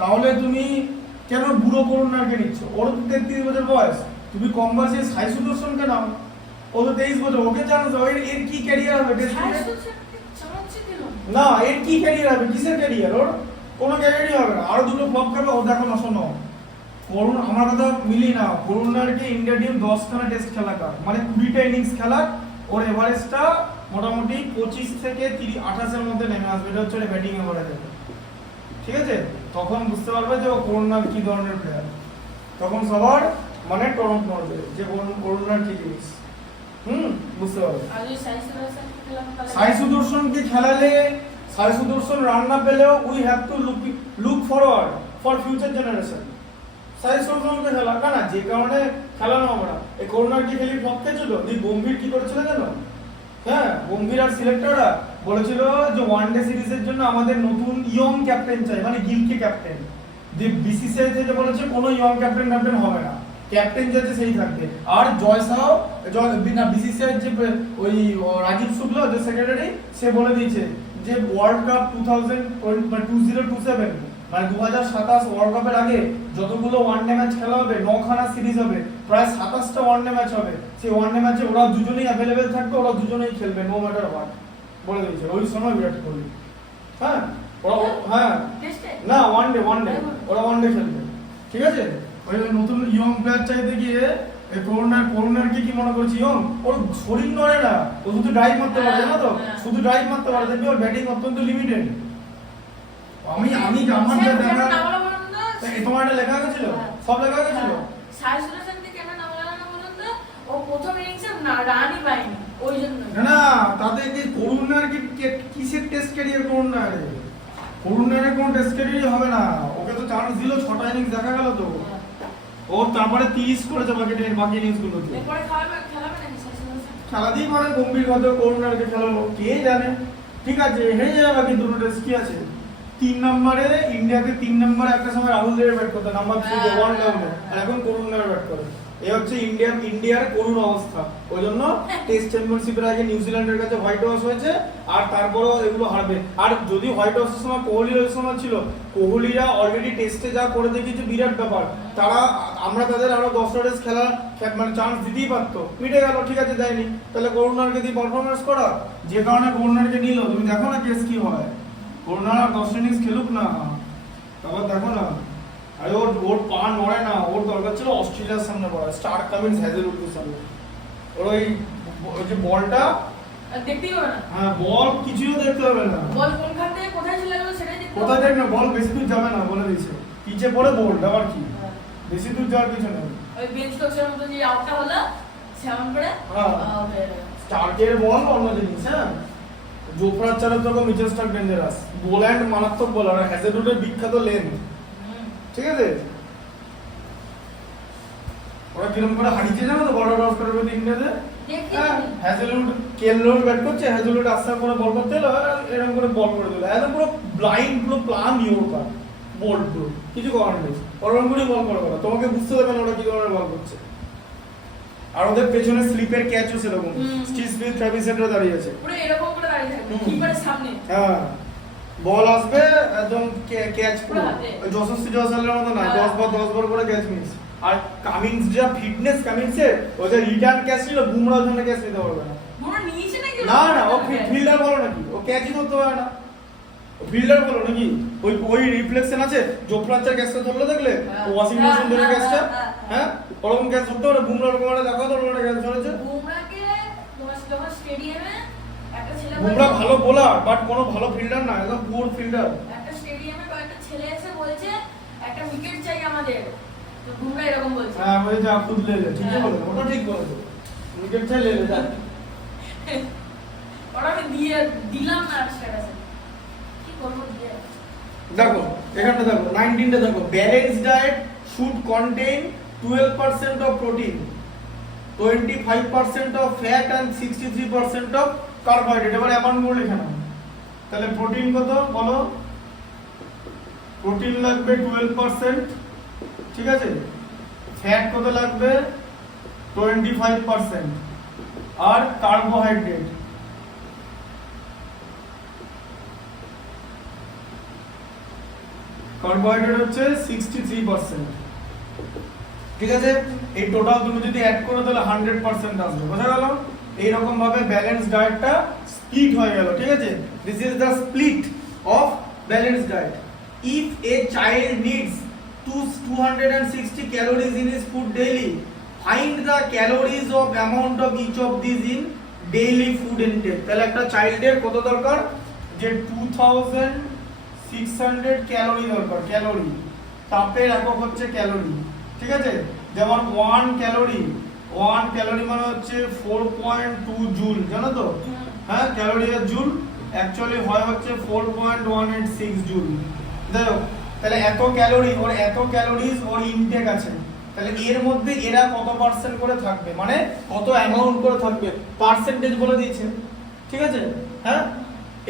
তাহলে তুমি কেন বুড়ো করোনাকে নিচ্ছ? ওর 33 বছর বয়স, তুমি কম বয়সে সাই সুদর্শনকে নাও, ও তো 23 বছর, ওকে চান্স দাও। এর কি ক্যারিয়ার হবে? না এর কি ক্যারিয়ার হবে? কিসের ক্যারিয়ার ওর? কোনো ক্যারিয়ারই হবে না। আরো দুটো ফ্লপ করবে। ও দেখো না, শোনো করুন আমার কথা মিলি না, করুণারকে ইন্ডিয়া টিম 10খানা টেস্ট খেলা কার মানে 20টা ইনিংস খেলা, ওর এভারেজটা মোটামুটি 25 থেকে 28 এর মধ্যে নেমে আসবে। এটা হচ্ছে ব্যাটিং এভারেজ, ঠিক আছে। তখন বুঝতে পারবে যে ও করুণার কি ধরনের প্লেয়ার। তখন সবার মানে টরন্ট মারবে যে করুণার কি জিনিস, বুঝতে পারবে। সাই সুদর্শনকে খেলালে, সাই সুদর্শন রান না পেলেও we have to look forward for future generation. সাই সুদর্শনকে খেলা না, যে কারণে খেলানো হবে না। এই করোনার কি খেলি ফ্লপ খেয়েছিল। গম্ভীর কি করেছিল জানো? হ্যাঁ গম্ভীর আর সিলেক্টররা বলেছিল যে ওয়ানডে সিরিজের জন্য আমাদের নতুন ইয়ং ক্যাপ্টেন চাই, মানে গিলকে ক্যাপ্টেন। যে বিসিসিআই থেকে বলেছে কোনো ইয়ং ক্যাপ্টেন হবে না, ক্যাপ্টেন যাচ্ছে সেই থাকবে। আর জয় সাহ বিসিসিআই যে ওই রাজীব শুক্লা যে সেক্রেটারি, সে বলে দিয়েছে যে ওয়ার্ল্ড কাপ 2027 মানে 2027 ওয়ার্ল্ড কাপের আগে যতগুলো ওয়ানডে ম্যাচ খেলা হবে, 9খানা সিরিজ হবে, প্রায় 27টা ওয়ানডে ম্যাচ হবে। সেই ওয়ানডে ম্যাচে ওরা দুজনেই অ্যাভেলেবেল থাকবে, ওরা দুজনেই খেলবে নো ম্যাটার হোয়াট, বলে দিয়েছে ওই সময় বিরাট কোহলি। হ্যাঁ ওরা হ্যাঁ না ওয়ানডে ওরা ওয়ানডে খেলবে, ঠিক আছে। ওই নতুন ইয়ং প্লেয়ার চাইতে গিয়ে করোনার কি মনে করছি ইয়ং? ওর শরীর নড়ে না, ও শুধু ড্রাইভ মারতে পারে, জানো তো, শুধু ড্রাইভ মারতে পারে। দেখবি ওর ব্যাটিং অত্যন্ত লিমিটেড। আমি আমার যা দেখা, তোমার এটা লেখা গেছিল, সব লেখা গেছিল। না তাতে কি করুণার কি কিসের টেস্ট ক্যারিয়ার? করুণার কোনো টেস্ট ক্যারিয়ারই হবে না। ওকে তো চান্স দিল, 6টা ইনিংস দেখা গেল তো। ও তারপরে 30 করেছে বাকি ইনিংস গুলোতে। খেলাতেই পারে গম্ভীর হয়তো করুণারকে খেলালো, কে জানে। ঠিক আছে হেরে যাবে বাকি দুটো টেস্ট, কি আছে। 3 নম্বরে ইন্ডিয়াতে 3 নম্বরে একটা সময় রাহুল দ্রাবিড় ব্যাট করতো নাম্বার 3 ওয়ান ডাউনে, আর এখন করুণার ব্যাট করে। এই হচ্ছে ইন্ডিয়ার করুণ অবস্থা। ওই জন্য টেস্ট চ্যাম্পিয়নশিপের আগে নিউজিল্যান্ডের কাছে হোয়াইট ওয়াশ হয়েছে, আর তারপরেও এগুলো হারবে। আর যদি হোয়াইট ওয়াশের সময় কোহলির ওই সময় ছিল, কোহলিরা অলরেডি টেস্টে যা করে দেখিয়েছে বিরাট ব্যাপার। আমরা তাদের আরো 10টা টেস্ট খেলা মানে চান্স দিতেই পারতো, মিটে গেল, ঠিক আছে দেয়নি। তাহলে করুণারকে দিয়ে পারফরমেন্স করা, যে কারণে করুণারকে নিল। তুমি দেখো না কেস কি হয়, করোনা 10 ইনিংস খেলুক না, তারপর দেখো না। আরে ওর পা নড়ে না, ওর দরকার ছিল অস্ট্রেলিয়ার সামনে পড়া, স্টার্ক কামিন্স হ্যাজেলউডের সামনে। ওর ওই যে বলটা দেখতেই হবে না। হ্যাঁ, বল কিছুই দেখতে হবে না, বল কোনখান থেকে কোথায় চলে গেল সেটাই দেখতে হবে। কোথায় দেখ না, বল বেশি দূর যাবে না বলে দিয়েছে, পিছে পড়ে বল আবার কি বেশি দূর যাওয়ার কিছু নেই। ওই বেঞ্চ টক্সের মতো যে আউটটা হলো সেমন করে স্টার্কের বল অন্য জিনিস। হ্যাঁ, জোফরা আর্চারের থেকে মিচেল স্টার্ক ডেঞ্জারাস, বোল্যান্ড মারাত্মক বলার, হ্যাজেলউডের বিখ্যাত লেন, ঠিক আছে। ওরা কিরকম করে হারিয়েছে জানো তো, বড় ডস করে ইংল্যান্ডে। হ্যাজেলউড কেলরোল ব্যাট করছে, হ্যাজেলউড আস্তে করে বল করতে এলো, এরকম করে বল করে দিল, একদম পুরো ব্লাইন্ড, পুরো প্লান ইয়োরকার বোল্ড, পুরো কিছু করার নেই, ওরকম করে বল করে গেল, তোমাকে বুঝতে দেবে না ওরা কি ধরনের বল করছে। আর ওদের পেছনে স্লিপের ক্যাচও সেরকম, স্টিভ স্মিথ, ট্রাভিস হেডরা দাঁড়িয়ে আছে পুরো এরকম করে দাঁড়িয়ে থাকবে কিপারের সামনে। হ্যাঁ, বল আসবে একদম ক্যাচ পুরো ওই যশস্বী জয়সওয়ালের মতো না, 10 বার করে ক্যাচ মিস। আর কামিন্স যা ফিটনেস, কামিন্সের ও যে রিটার্ন ক্যাচ ছিল, বুমরাহ ওখানে ক্যাচ নিতে পারবে না। বুমরাহ নিয়েছে নাকি? না, ও ফিল্ডার বলো নাকি, ও ক্যাচই ধরতে পারে না, ও ফিল্ডার বলো নাকি। ওই রিফ্লেকশন আছে, জোফরা আর্চার ক্যাচটা ধরলো দেখলে, ওয়াশিংটন ধরে ক্যাচটা, হ্যাঁ ওরকম ক্যাচ ধরতে পারে। বুমরাহ ওরকম একটা দেখো তো, ওরকম ক্যাচ ধরেছে। বুমরাহকে যখন স্টেডিয়ামে একটা ছেলে, বুমরাহ ভালো বোলার বাট কোনো ভালো ফিল্ডার না, একদম পুয়ার ফিল্ডার। একটা স্টেডিয়ামে কয়েকটা ছেলে এসে বলছে একটা উইকেট চাই আমাদের, তো বুমরাহ এরকম বলছে। হ্যাঁ, ওই যে খুদ লে ঠিকই বলে, ওটা ঠিক বলেছো, উইকেট চাই লে যা। ওরা আমি দিলাম না স্ট্যাটাসে, কি করব দিয়ে। দেখো এখানটা দেখো 19টা দেখো, balance diet should contain 12% of protein, 25% of fat and 63% of carbohydrate. এবার অ্যামাউন্ট গুলো লিখে নাও। তাহলে প্রোটিন কত বলো? প্রোটিন লাগবে 12%, ঠিক আছে। ফ্যাট কত লাগবে? 25%, আর কার্বোহাইড্রেট হচ্ছে 63%, ঠিক আছে। এই টোটাল তুমি যদি অ্যাড করো তাহলে 100% আসবে, বোঝা গেল? এইরকম ভাবে ব্যালেন্স ডায়েটটা স্প্লিট হয়ে গেল, ঠিক আছে। This is the split of balance diet. If a child needs 260 calories in his food daily, find the calories of amount of each of these in daily food intake। তাহলে একটা চাইল্ডের কত দরকার? যে 2600 calorie দরকার, ক্যালোরি, তাপের একক হচ্ছে calorie, ঠিক আছে। যেমন 1 ক্যালোরি মানে হচ্ছে 4.2 জুল, জানো তো? হ্যাঁ, ক্যালোরি আর জুল অ্যাকচুয়ালি হয় হচ্ছে 4.186 জুল। দেখো তাহলে এত ক্যালোরি, ওর এত ক্যালোরিজ ওর ইনটেক আছে, তাহলে এর মধ্যে এরা কত পার্সেন্ট করে থাকবে, মানে কত অ্যামাউন্ট করে থাকবে, পার্সেন্টেজ বলে দিয়েছে, ঠিক আছে। হ্যাঁ,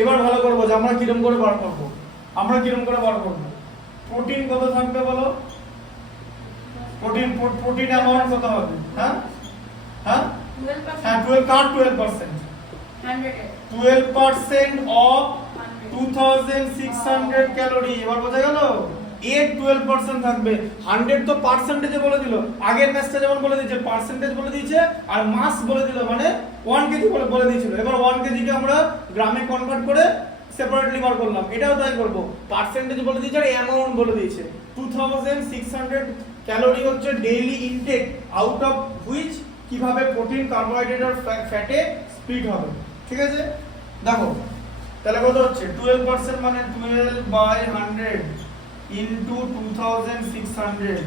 এবার ভালো করে বোঝো আমরা কিরকম করে বার করব। প্রোটিন কত থাকবে বলো? প্রোটিন অ্যামাউন্ট কত হবে? হ্যাঁ 12% 12% অফ 2600 ক্যালোরি। এবার বোঝা গেল? এর 12% থাকবে। 100 তো পার্সেন্টেজে বলে দিল, আগের ম্যাচটা যেমন বলে দিয়েছে পার্সেন্টেজ বলে দিয়েছে, আর মাস বলে দিল, মানে 1 কেজি বলে দিয়েছিল। এবার 1 কেজিকে আমরা গ্রামে কনভার্ট করে সেপারেটলি বার করলাম, এটাও তাই করব। পার্সেন্টেজ বলে দিয়েছে আর অ্যামাউন্ট বলে দিয়েছে। 2600 ক্যালোরি হচ্ছে daily intake, out of which কিভাবে প্রোটিন, কার্বোহাইড্রেট আর ফ্যাটে স্প্লিট হবে, ঠিক আছে। দেখো তাহলে কত হচ্ছে? 12% মানে 12/100 ইনটু 2600,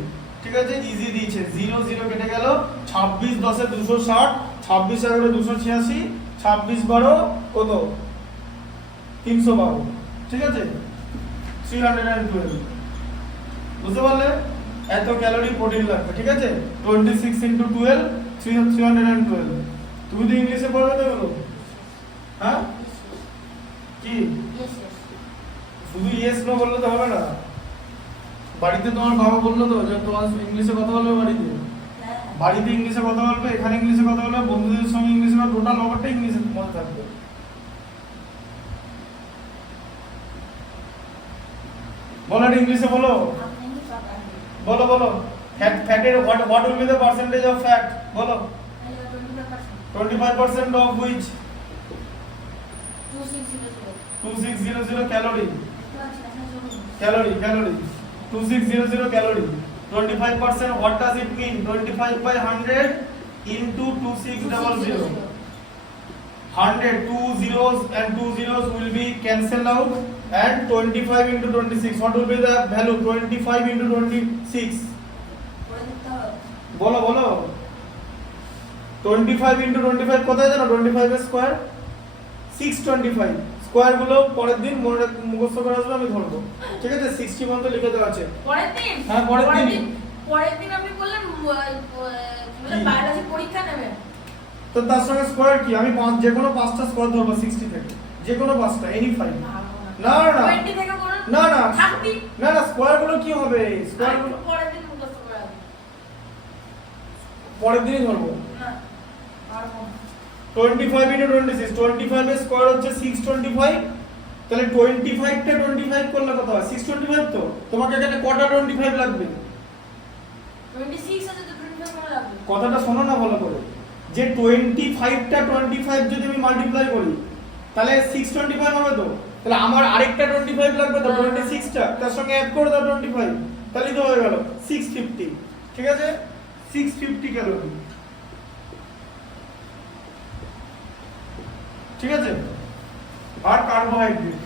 ঠিক আছে। ইজি দিয়েছে, 0 0 কেটে গেল, 26 10 260, 26 11 286, 26 12 কত? 312, ঠিক আছে। 312, বুঝতে পারলে? এত ক্যালোরি প্রোটিন লাগবে, ঠিক আছে। 26 × 12 312। তুমি তো ইংলিশে পড়বে তো এগুলো, হ্যাঁ? কি শুধু ইয়েস নো বললে তো হবে না? বাড়িতে তোমার বাবা বললো তো যে তোমার ইংলিশে কথা বলবে, বাড়িতে ইংলিশে কথা বলবে, এখানে ইংলিশে কথা বলবে, বন্ধুদের সঙ্গে ইংলিশে, টোটাল ব্যাপারটা ইংলিশে মনে থাকবে। বলো ইংলিশে বলো, বলো ফ্যাটের what will be the percentage of fat বলো? 25% of which 2600 calorie 2600 calorie. 25%, what does it mean? 25 by 100 into 2600. 100, 2 zeros and 2 zeros will be cancelled out, and 25 into 26, what will be the value? 25 into 26. করে দিতে হবে। বলো বলো 25 into 25 কোথায় জানো? 25 এর square 625। Square গুলো পরের দিন মুখস্থ করে আসবে, আমি ধরবো, ঠিক আছে? 60 পর্যন্ত লিখে দেওয়া আছে। পরের দিন? হ্যাঁ, পরের দিন। পরের দিন আপনি বললেন বায়োলজি পরীক্ষা নেবেন। তো তার সঙ্গে স্কয়ার কি? আমি যে কোনো পাঁচটা স্কয়ার ধরবো 60 থেকে, যে কোনো পাঁচটা, এনি 5। না না 20 থেকে করুন। না না 30। না না স্কয়ার গুলো কি হবে? স্কয়ার গুলো পরের দিন মুখস্থ করে আসবেন। পরের দিনই ধরবো। না পারবো না। 25 into 26, 25 এর স্কয়ার হচ্ছে 625, তাহলে 25 টা 25 করলে কত হয়? 625। তো তোমাকে এখানে কটা 25 লাগবে? 26 আছে তো 25 করে লাগবে। কথাটা শোনো না ভালো করে, যে 25 টা 25 যদি আমি মাল্টিপ্লাই করি তাহলে 625 হবে। তো তাহলে আমার আরেকটা 25 লাগবে, তো 26 টা তার সঙ্গে অ্যাড করে দাও 25, তাহলেই তো হয়ে গেল 650। ঠিক আছে, 650 ক্যালোরি। ঠিক আছে, আর কার্বোহাইড্রেট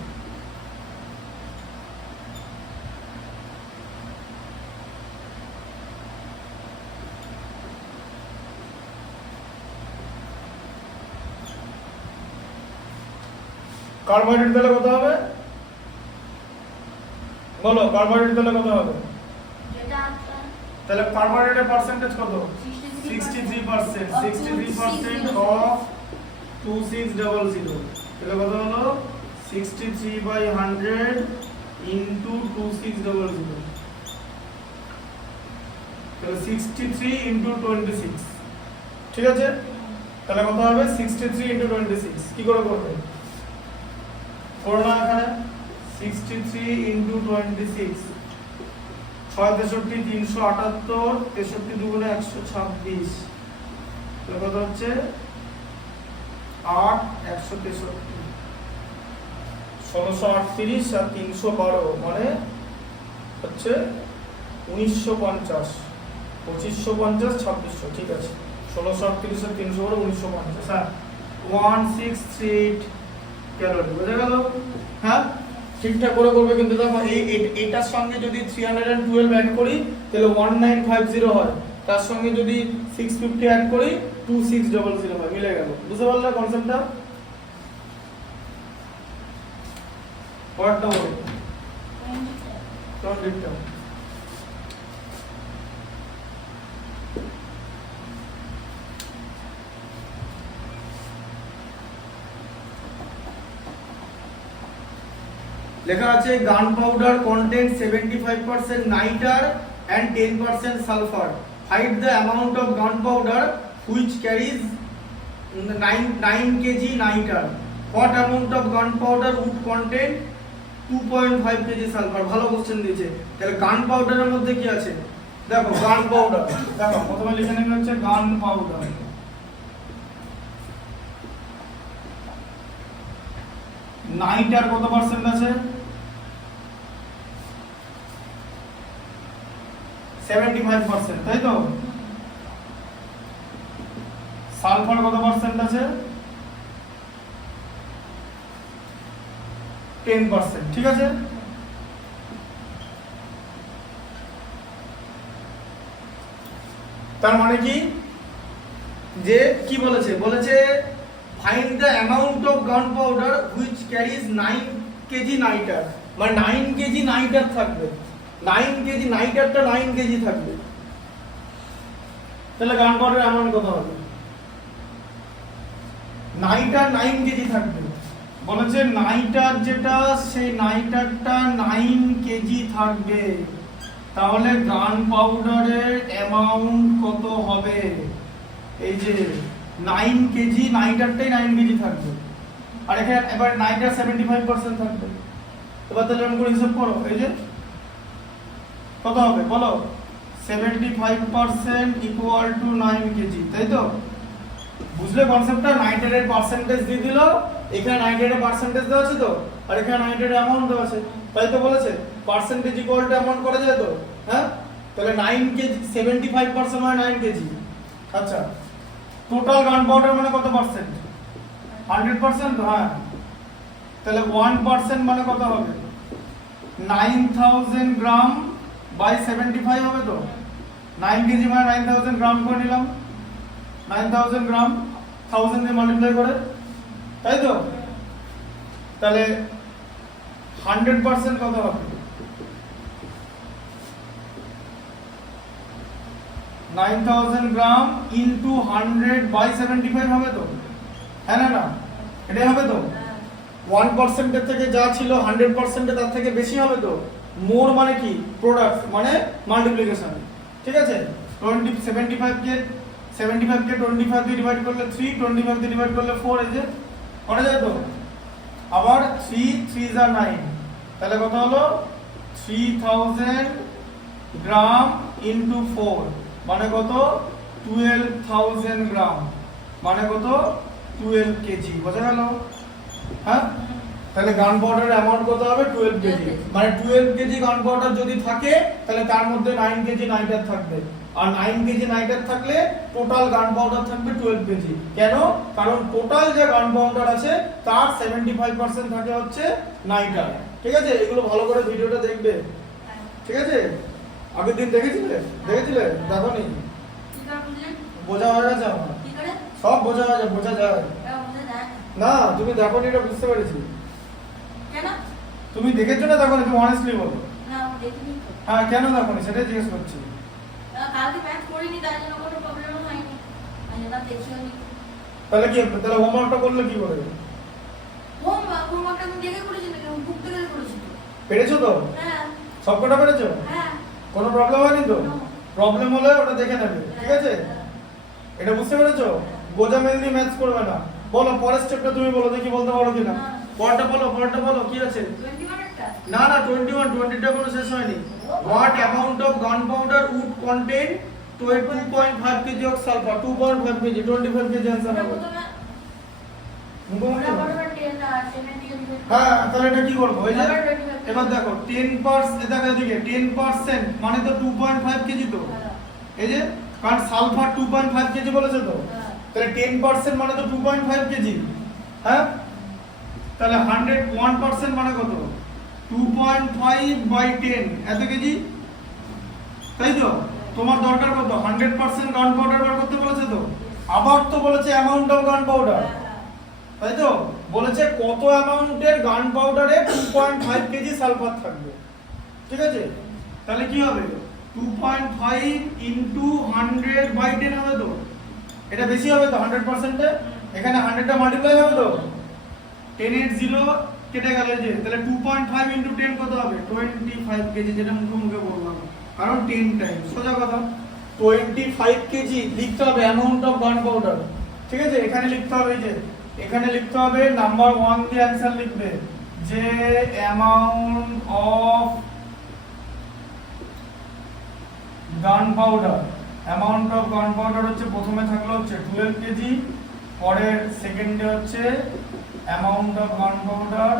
কার্বোহাইড্রেট তাহলে কত হবে? বলো কার্বোহাইড্রেট তাহলে কত হবে? যেটা আছে তাহলে কার্বোহাইড্রেটের পার্সেন্টেজ কত? 63% 63% অফ 2600। তাহলে কত হলো? 63 by 100 into 2600, তাহলে 63 into 26। ঠিক আছে, তাহলে কত হবে? 63 into 26। কি করে করবে? করো না এখানে 63 into 26, 6 63 378, 63 দুগুণে 126, তাহলে কত হচ্ছে? 8 163, 1638 আর 312 মানে হচ্ছে 1950, 2550 2600। ঠিক আছে, 1638 আর 312 1950। হ্যাঁ, 1638 ক্যালোরি। বোঝা গেল? হ্যাঁ, ঠিকঠাক করে করবে কিন্তু। দেখো এটার সঙ্গে যদি 312 অ্যাড করি তাহলে 1950 হয়, তার সঙ্গে যদি 650 অ্যাড করি 2600 হয়, মিলে গেল। বুঝতে পারলে কনসেপ্টটা? পরেরটা বলো, 20টা। লেখা আছে গান powder content 75% nighter and 10% sulfur. Find the amount of gunpowder which carries 9 kg nitre. What amount of gunpowder would contain 2.5 kg sulfur? ভালো কোশ্চেন দিয়েছে। তাহলে গান পাউডারের মধ্যে কি আছে? দেখো গান পাউডার, দেখো প্রথমে লিখে নেবে হচ্ছে গান পাউডার। নাইটার কত পার্সেন্ট আছে? 75%, তাই তো? সালফার কত পার্সেন্ট আছে? 10%। ঠিক আছে, তার মানে কি যে কি বলেছে? বলেছে find the amount of gunpowder which carries 9 kg nitre, মানে 9 kg nitre থাকবে। 9 kg নাইটারটা 9 kg থাকবে, তাহলে গানপাউডারের অ্যামাউন্ট কত হবে? নাইটার 9 kg থাকবে। বলেছে নাইটার যেটা, সেই নাইটারটা 9 kg থাকবে, তাহলে গানপাউডারের অ্যামাউন্ট কত হবে? এই যে 9 kg, নাইটারটাই 9 kg থাকবে, আর এখানে এবার নাইটার 75% থাকবে। এবার তাহলে এরকম করে হিসাব করো, এই যে কত হবে বলো? 75% ইকুয়াল টু 9 কেজি, তাই তো? বুঝলে কনসেপ্টটা? নাইট্রেটের পার্সেন্টেজ দিয়ে দিল, এখানে নাইট্রেটের পার্সেন্টেজ দেওয়া আছে তো, আর এখানে নাইট্রেটের অ্যামাউন্ট দেওয়া আছে, তাই তো বলেছে? পার্সেন্টেজ ইকুয়াল টু অ্যামাউন্ট করা যায় তো, হ্যাঁ? তাহলে 9 কেজি 75% মানে 9 কেজি। আচ্ছা, টোটাল গান পাউডার মানে কত পার্সেন্ট? 100% তো, হ্যাঁ। তাহলে 1% মানে কত হবে? 9000 গ্রাম বাই 75 হবে তো। 9 কেজি মানে 9000 গ্রাম করে নিলাম, 9000 গ্রাম 1000 দিয়ে মাল্টিপ্লাই করে, তাই তো? তাহলে 100% কত হবে? 9000 গ্রাম ইনটু 100 বাই 75 হবে তো, হ্যাঁ না না? এটাই হবে তো। 1% এর থেকে যা ছিল 100% এ তার থেকে বেশি হবে তো। মোর মানে কি? প্রোডাক্ট মানে মাল্টিপ্লিকেশন, ঠিক আছে? 75 কে 25 দিয়ে ডিভাইড করলে 3, 25 দিয়ে ডিভাইড করলে 4, এই যে করা যায় তো। আবার 3 3 যা 9, তাহলে কত হলো? 3000 গ্রাম ইনটু 4 মানে কত? 12000 গ্রাম মানে কত? 12 কেজি। বোঝা গেল? হ্যাঁ, তাহলে গান পাউডারের অ্যামাউন্ট কত হবে? 12 কেজি। মানে 12 কেজি গান পাউডার যদি থাকে তাহলে তার মধ্যে 9 কেজি নাইট্রেট থাকবে, আর 9 কেজি নাইট্রেট থাকলে টোটাল গান পাউডার থাকবে 12 কেজি। কেন? কারণ টোটাল যে গান পাউডার আছে তার 75% থাকে হচ্ছে নাইট্রেট, ঠিক আছে? এগুলো ভালো করে ভিডিওটা দেখবে, ঠিক আছে? আগের দিন দেখেছিলে? দেখোনি? বোঝা হয়ে গেছে আমার, সব বোঝা হয়ে যায়, বোঝা যায় না। তুমি দেখোনি, এটা বুঝতে পেরেছি। কেন তুমি দেখেছো না? দেখোনি? তুমি অনেস্টলি বলো। না আমি দেখিনি তো। হ্যাঁ, কেন দেখোনি সেটাই জিজ্ঞেস করছি। কালকে ম্যাথ করিনি, তার জন্য কোনো প্রবলেম হয়নি, আমি না দেখছিলাম। তাহলে কি? তাহলে হোমওয়ার্কটা করলে কি করে? হোমওয়ার্কটা আমি দেখে করেছি নাকি বুক থেকে করেছি তো। পেরেছো তো? হ্যাঁ সবকটা পেরেছো? হ্যাঁ। কোনো প্রবলেম হয়নি তো? No. প্রবলেম হলে ওটা দেখে নেবে, ঠিক আছে? এটা বুঝতে পেরেছো? বোঝা মেনলি ম্যাথস করবে না। বলো পরের স্টেপটা তুমি বলো, দেখি বলতে পারো কিনা। পরেরটা বলো কি আছে? 21 টা না না, 20টা কোনো শেষ হয়নি। What amount of gun powder would contain 2.5 kg of sulphur? 2.5 kg, 25 kg answer হবে। ওটা বড় 10 না 10 হ্যাঁ, তাহলে এটা কি করব? এই যে এবার দেখো 10% এটা এদিকে 10% মানে তো 2.5 কেজি তো। এই যে কারণ সালফার 2.5 কেজি বলেছে তো, তাহলে 10% মানে তো 2.5 কেজি, হ্যাঁ? তাহলে 101% মানে কত? 2.5 বাই 10 এত কেজি, তাই তো? তোমার দরকার কত? 100% গান পাউডার বার করতে বলেছে তো। আবার তো বলেছে অ্যামাউন্ট অফ গান পাউডার, তাই তো? বলেছে কত অ্যামাউন্টের গান পাউডারে 2.5 কেজি সালফার থাকবে, ঠিক আছে? তাহলে কি হবে? 2.5 ইনটু 100 বাই 10 হবে তো। এটা বেশি হবে তো 100% এ। এখানে 100টা মাল্টিপ্লাই হবে তো। 10 এর 0 কেটে গেল যে, তাহলে 2.5 ইনটু 10 কত হবে? 25 কেজি, যেটা মুখে বললাম, কারণ 10 টাইম। সোজা কথা, 25 কেজি লিখতে হবে অ্যামাউন্ট অফ গান পাউডার, ঠিক আছে? এখানে লিখতে হবে, এই যে এখানে লিখতে হবে নাম্বার 1 দিয়ে অ্যানসার লিখবে যে amount of gun powder. Amount of gun powder হচ্ছে প্রথমে থাকলো হচ্ছে 12 কেজি, পরের সেকেন্ডে হচ্ছে amount of gun powder,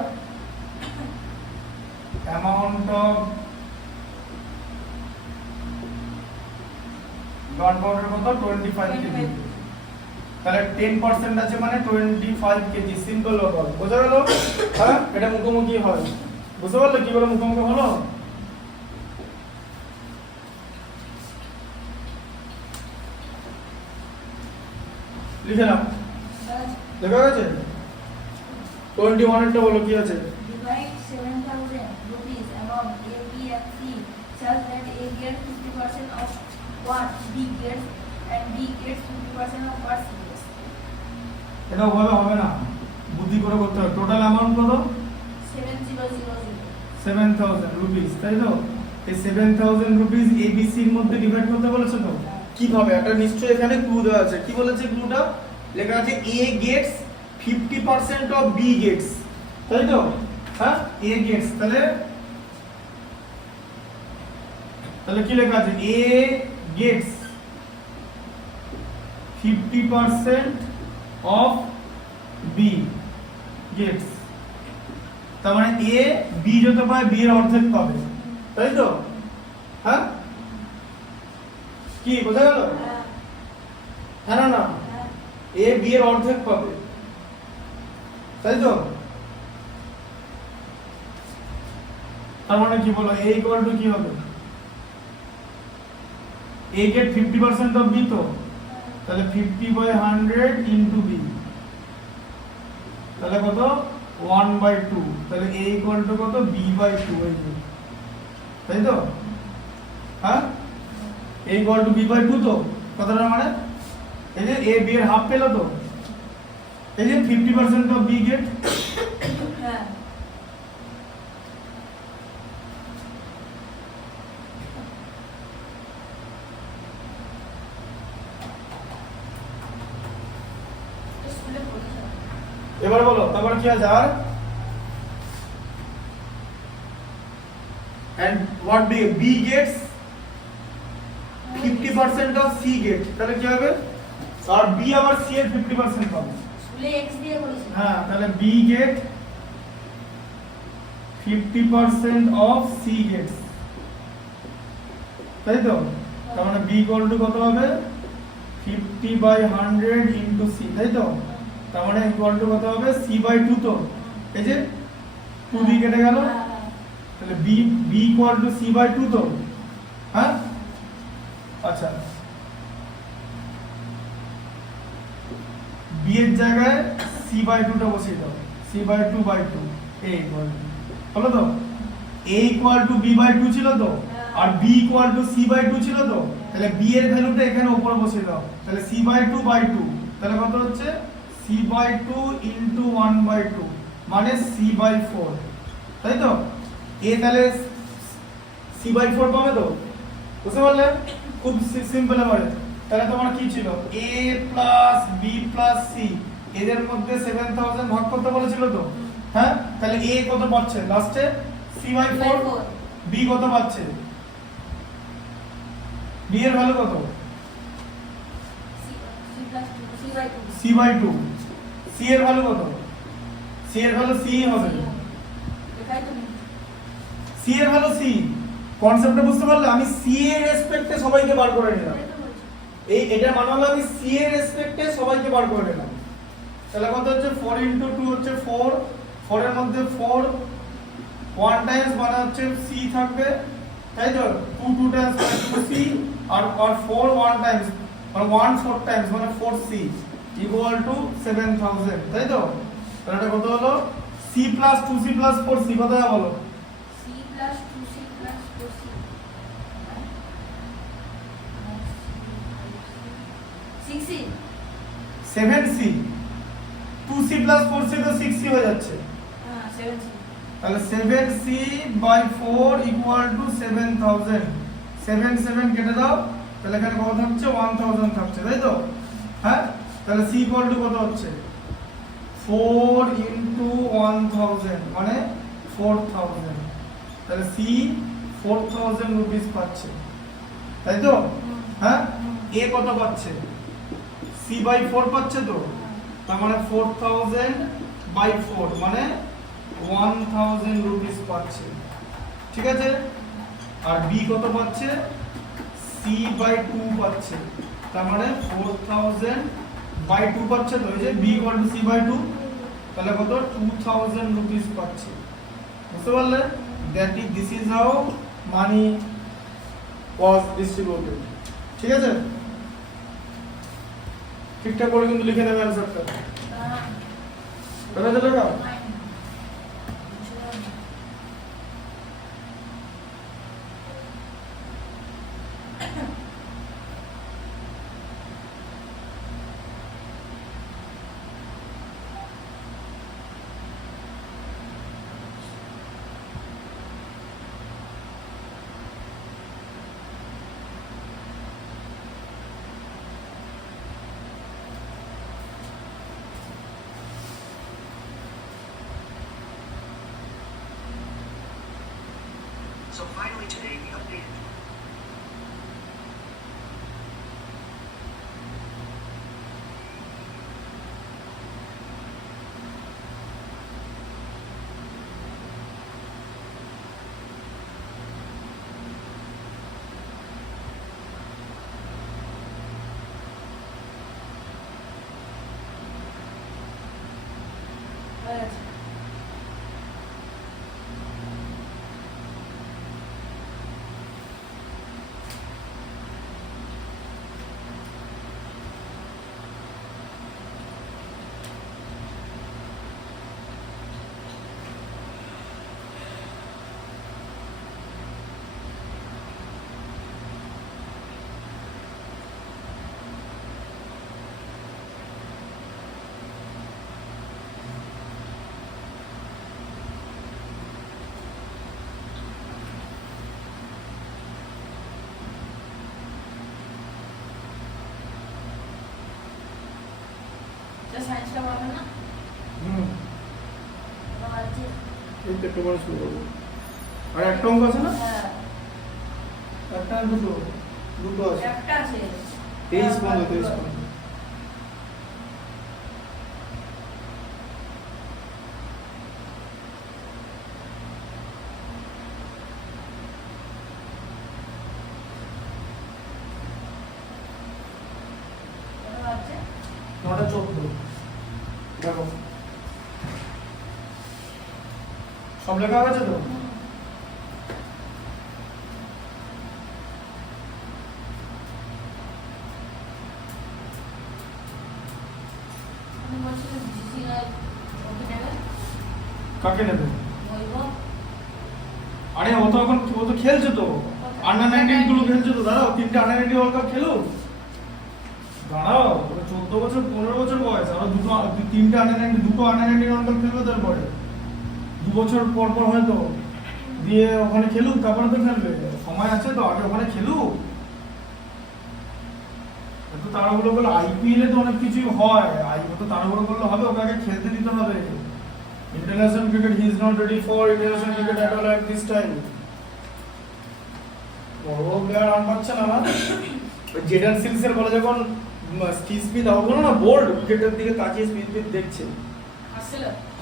amount of gun powder কত? 25 কেজি। তাহলে 10% আছে মানে 25 কেজি। সিম্পল ব্যাপার, বোঝা গেল? হ্যাঁ, এটা মুখোমুখি হয়। বুঝতে পারলে কি করে মুখোমুখি হলো? লিখে নাও, লেখা গেছে? 21 এরটা বলো কি আছে? divide 7000 rupees among A, B and C such that A gets 50% of what B gets and B gets 50% of what C gets. এটা ওভাবে হবে না, বুদ্ধি করে করতে হবে। টোটাল অ্যামাউন্ট কত? 7000 7000 রুপিস, তাই তো? এই 7000 রুপিস ABC এর মধ্যে ডিভাইড করতে বলেছে তো। কিভাবে? একটা নিশ্চয়ই এখানে ক্লু দেওয়া আছে। কি বলেছে ক্লুটা? লেখা আছে A gets 50% of B gets, তাই তো? হ্যাঁ, A gets, তাহলে কি লেখা আছে? A gets 50% of B gets, তার মানে A B যত পায় B এর অর্ধেক পাবে, তাই তো? হ্যাঁ কি বোঝা গেল? হ্যাঁ হ্যাঁ না না, হ্যাঁ এ বি এর অর্ধেক পাবে, তাই তো? তার মানে কি বলো, a ইকুয়াল টু কি হবে? a গেট 50% অফ b তো, তাহলে 50/100 ইনটু b, তাহলে কত? 1/2, তাহলে a ইকুয়াল টু কত? b/2, এই যে, তাই তো? হ্যাঁ a ইকুয়াল টু b/2 তো, কথাটা মানে এই যে a b এর হাফ পেল তো, এই যে 50% অফ b গেট, হ্যাঁ স্কুলে পড়েছ এবার বলো তারপর কি আছে আর? and what b gets 50% of c gets, তাহলে কি হবে? আর b আবার c এর 50% পাবে। স্কুলে এক্স দিয়ে করেছি হ্যাঁ তাহলে b get 50% of c gets, তাই তো? তার মানে b ইকুয়াল টু কত হবে? 50/100 ইনটু c, তাই তো? তার মানে ইকুয়াল টু কত হবে? c/2 তো, এই যে 2b কেটে গেল, তাহলে b ইকুয়াল টু c/2 তো, হ্যাঁ? আচ্ছা b এর জায়গায় c/2 টা বসিয়ে দাও, c/2/2 a ইকুয়াল টু, হলো তো? a ইকুয়াল টু b/2 ছিল তো, আর b ইকুয়াল টু c/2 ছিল তো, তাহলে b এর ভ্যালুটা এখানে উপরে বসিয়ে দাও, তাহলে c/2/2, তাহলে কত হচ্ছে? c/2 ইনটু 1/2 মানে c/4, তাই তো? a তাহলে c/4 পাবে তো, বুঝতে পারলে? খুব সিম্পল এবারে, তাহলে তোমার কি ছিল? a plus b plus c, এদের মধ্যে 7000 ভাগ করতে বলেছিল তো, হ্যাঁ? তাহলে a কত পাচ্ছে লাস্টে? c/4, b কত পাচ্ছে? b এর ভ্যালু কত? c/2, c এর ভ্যালু কত? c এর ভ্যালু c হবে, দেখাই তুমি c এর ভ্যালু c, কনসেপ্টটা বুঝতে পারলে? আমি c এর রেসপেক্টে সবাইকে বার করে নিলাম, এটা মানে হলো আমি c এর রেসপেক্টে সবাইকে বার করে নিলাম, তাহলে কত হচ্ছে? 4 ইনটু 2 হচ্ছে 4, 4 এর মধ্যে 4 1 টাইমস মানে হচ্ছে c থাকবে, তাই তো? 2 টাইমস মানে 2c, আর 4 1 টাইমস মানে 1 4 টাইমস মানে 4c ইকুয়াল টু 7000, তাই তো? তাহলে এটা কত হলো? c plus 2c plus 4c কত হবে বলো? c plus 2c plus 4c 6c 7c, 2c plus 4c তো 6c হয়ে যাচ্ছে, হ্যাঁ 7c তাহলে 7c/4 ইকুয়াল টু 7000, 7 7 কেটে দাও, তাহলে এখানে কত থাকছে? 1000 থাকছে, তাই তো? হ্যাঁ তাহলে c ইকুয়াল টু কত হচ্ছে? 4 ইনটু 1000 মানে 4000, তাহলে c 4000 রুপিস পাচ্ছে, তাই তো? হ্যাঁ a কত পাচ্ছে? c/4 পাচ্ছে তো, তার মানে 4000/4 মানে 1000 রুপিস পাচ্ছে, ঠিক আছে? আর b কত পাচ্ছে? c/2 পাচ্ছে, তার মানে 4000/2 পাচ্ছে তো, এই যে b ইকুয়াল টু c/2, তাহলে কত? 2000 রুপিস পাচ্ছে, বুঝতে পারলে? This is how money was distributed, ঠিক আছে? ঠিকঠাক করে কিন্তু লিখে নেবে অ্যানসারটা, বুঝা গেল? So finally today we updated. হয়ে গেছে। সায়েন্সটা পাবে না আছে। এই তো একটু পরে শুরু করবো। আর একটা অঙ্ক আছে না? হ্যাঁ একটা না দুটো? দুটো আছে। একটা আছে 23 পর্যন্ত। কত আছে? 9:14 দেখো সব লেখা আছে তো? আমি বলছি জিসি রায় ওকে নেবে কাকে নেবে? বলবো আরে ও তো এখন ও তো খেলছে তো আন্ডার 19 গুলো খেলছে তো। দাঁড়াও, তিনটে আন্ডার 19 ওয়ার্ল্ড কাপ খেলুক। দাঁড়াও, ওর 14 বছর 15 বছর বয়স, আর তিনটে আন্ডার 19, দুটো আন্ডার 19 ওয়ার্ল্ড কাপ খেলবে তারপরে 2 বছর পর পর হয়তো দিয়ে ওখানে খেলুক, তারপরে তো খেলবে। সময় আছে তো, আগে ওখানে খেলুক। তো তাড়াহুড়ো করলে আইপিএল এ তো অনেক কিছুই হয়, তো তাড়াহুড়ো করলে হবে, ওকে আগে খেলতে দিতে হবে। International cricket he is not ready for international cricket at all at this time. বড় প্লেয়ার রান পাচ্ছে না। ওই জেডান সিলসের বলে যখন স্টিভ স্মিথ আউট হলো না, বোল্ড উইকেটের দিকে তাকিয়ে স্মিথ দেখছে,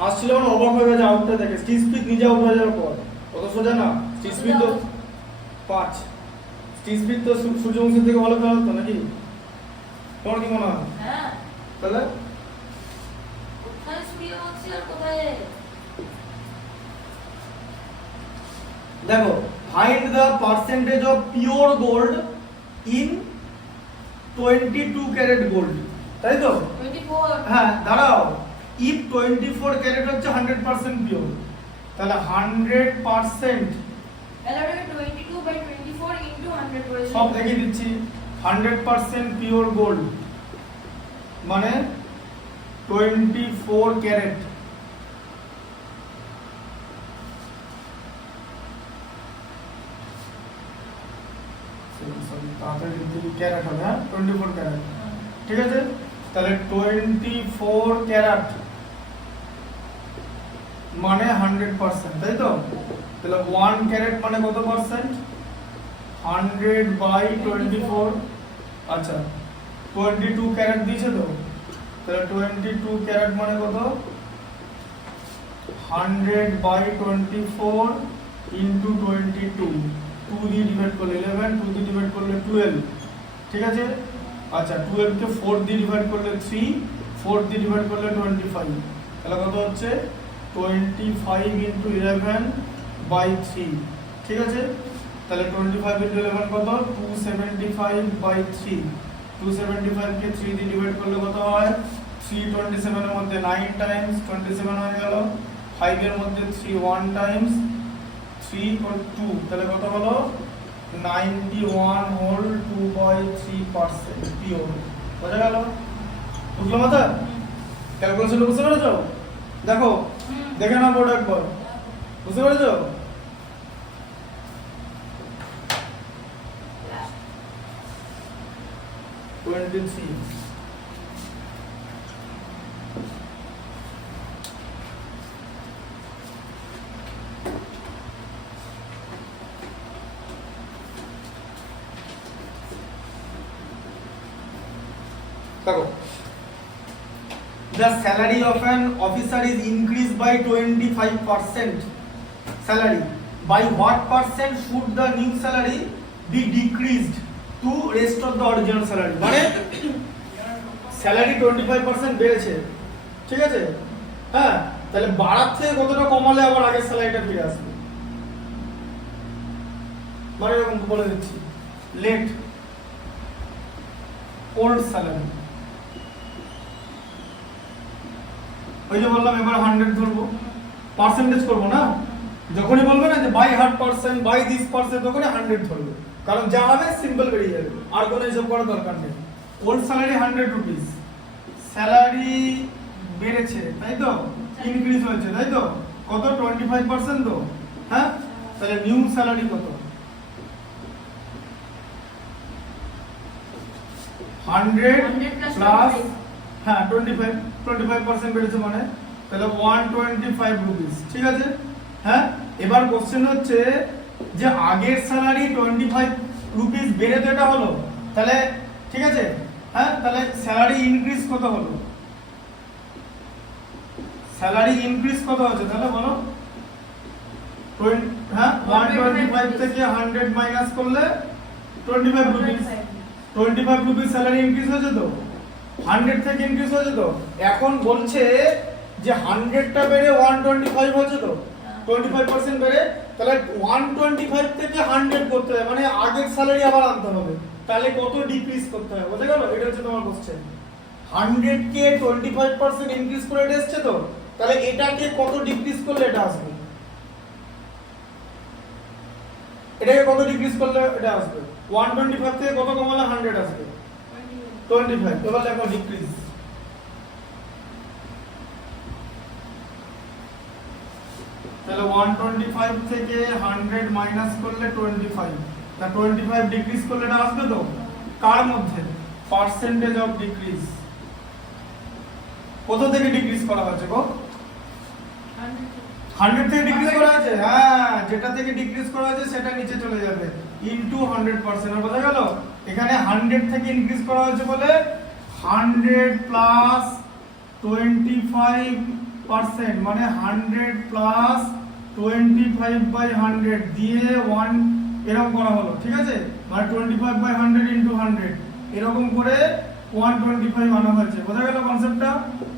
হাসছিল, মানে অবাক হয়ে গেছে আউটটা দেখে। স্টিভ স্মিথ নিজে আউট হয়ে যাওয়ার পর কত সোজা না। স্টিভ স্মিথ তো 5, স্টিভ স্মিথ তো সূর্যবংশীর থেকে ভালো খেলা হতো নাকি? তোমার কি মনে হয়? হ্যাঁ তাহলে কোথায় স্টুডিও হচ্ছে আর কোথায় দেখো, find the percentage of pure gold in 22 carat gold, তাই তো? 24 হ্যাঁ দাঁড়াও, if 24 ক্যারেট হচ্ছে 100% পিওর, তাহলে 100% তাহলে 22/24 into 100 করে সব দেখিয়ে দিচ্ছি। 100% পিওর গোল্ড মানে 24 ক্যারেট। তাড়াতাড়ি ক্যারেট হবে, হ্যাঁ 24 ক্যারেট, ঠিক আছে? তাহলে 24 ক্যারেট মানে 100%, তাই তো? তাহলে 1 ক্যারেট মানে কত পার্সেন্ট? 100/24। আচ্ছা 22 ক্যারেট দিয়েছে তো, তাহলে 22 ক্যারেট মানে কত? 100/24 ইন্টু 22, 2 দিয়ে ডিভাইড করলে 11, 2 দিয়ে ডিভাইড করলে 12, ঠিক আছে? আচ্ছা 12 কে 4 দিয়ে ডিভাইড করলে 3, 4 দিয়ে ডিভাইড করলে 25, তাহলে কত হচ্ছে? 25 ইন্টু 11/3, ঠিক আছে? তাহলে 25 ইন্টু 11 কত? 275/3, 275 কে 3 দিয়ে ডিভাইড করলে কত হয়? 327 এর মধ্যে 9 টাইমস 27 হয়ে গেল, 5 এর মধ্যে 3 1 টাইমস 3 or 2, তাহলে কত হলো? 91 হোল 2/3% পিওর। বোঝা গেল? বুঝলো মাথা? ক্যালকুলেশন বুঝতে পেরেছো? দেখো দেখে নাও বোর্ড একবার, বুঝতে পেরেছো? দেখো, the salary of an officer is increased by 25%. Salary, by what percent should the new salary be decreased to rest of the original salary? মানে স্যালারি 25% বেড়েছে, ঠিক আছে? হ্যাঁ তাহলে বাড়ার থেকে কতটা কমালে আবার আগের স্যালারিটা ফিরে আসবে, মানে এরকম বলে দিচ্ছি, লেট ওল্ড স্যালারি, ওই যে বললাম এবার 100 ধরবো, পার্সেন্টেজ করবো না, যখনই বলবে না যে বাই 100% বাই দিস পার্সেন্ট তখনই 100 ধরবে, কারণ যা হবে সিম্পল বেরিয়ে যাবে, আর কোনো হিসাব করার দরকার নেই। ওল্ড স্যালারি 100 রুপিস, স্যালারি বেড়েছে তাই তো, ইনক্রিজ হয়েছে তাই তো, কত 25% তো, হ্যাঁ, তাহলে নিউ স্যালারি কত, 100 প্লাস, হ্যাঁ 25% বেড়েছে মানে, তাহলে 125 রুপিস, ঠিক আছে। হ্যাঁ, এবার কোশ্চেন হচ্ছে যে আগের স্যালারি 25 রুপিস বেড়ে তো এটা হলো, তাহলে ঠিক আছে, হ্যাঁ, তাহলে স্যালারি ইনক্রিজ কত হলো, স্যালারি ইনক্রিজ কত হচ্ছে তাহলে বলো, 125 থেকে 100 মাইনাস করলে 25 রুপিস, 25 রুপিস স্যালারি ইনক্রিজ হয়েছে তো, 100 থেকে ইনক্রিজ হয়েছে তো, এখন বলছে যে 100টা বেড়ে 125 হয়েছে তো, 25% বেড়ে, তাহলে 125 থেকে 100 করতে হবে, মানে আগের স্যালারি আবার আনতে হবে, তাহলে কত ডিক্রিজ করতে হবে, বুঝে গেল, এটা হচ্ছে তোমার কোশ্চেন। 100 কে 25% ইনক্রিজ করে এটা এসছে তো, তাহলে এটাকে কত ডিক্রিজ করলে এটা আসবে, এটাকে কত ডিক্রিজ করলে এটা আসবে, 125 থেকে কত কমালে 100 আসবে, 25, এবার লেখো ডিক্রিজ, তাহলে 125 থেকে 100 মাইনাস করলে 25, তা 25 ডিক্রিজ করলে এটা আসবে তো, কার মধ্যে, পার্সেন্টেজ অফ ডিক্রিজ, কত থেকে ডিক্রিজ করা হয়েছে গো, 100 থেকে ডিক্রিজ করা হয়েছে, হ্যাঁ যেটা থেকে ডিক্রিজ করা হয়েছে সেটা নিচে চলে যাবে, ইনটু 100%, আর বোঝা গেল, এখানে 100 থেকে ইনক্রিজ করা হয়েছে বলে 100 প্লাস 25% মানে 100 প্লাস 25/100 দিয়ে 1 এরকম করা হলো, ঠিক আছে, মানে 25/100 ইনটু 100 এরকম করে 125 আনা হয়েছে, বোঝা গেল কনসেপ্টটা।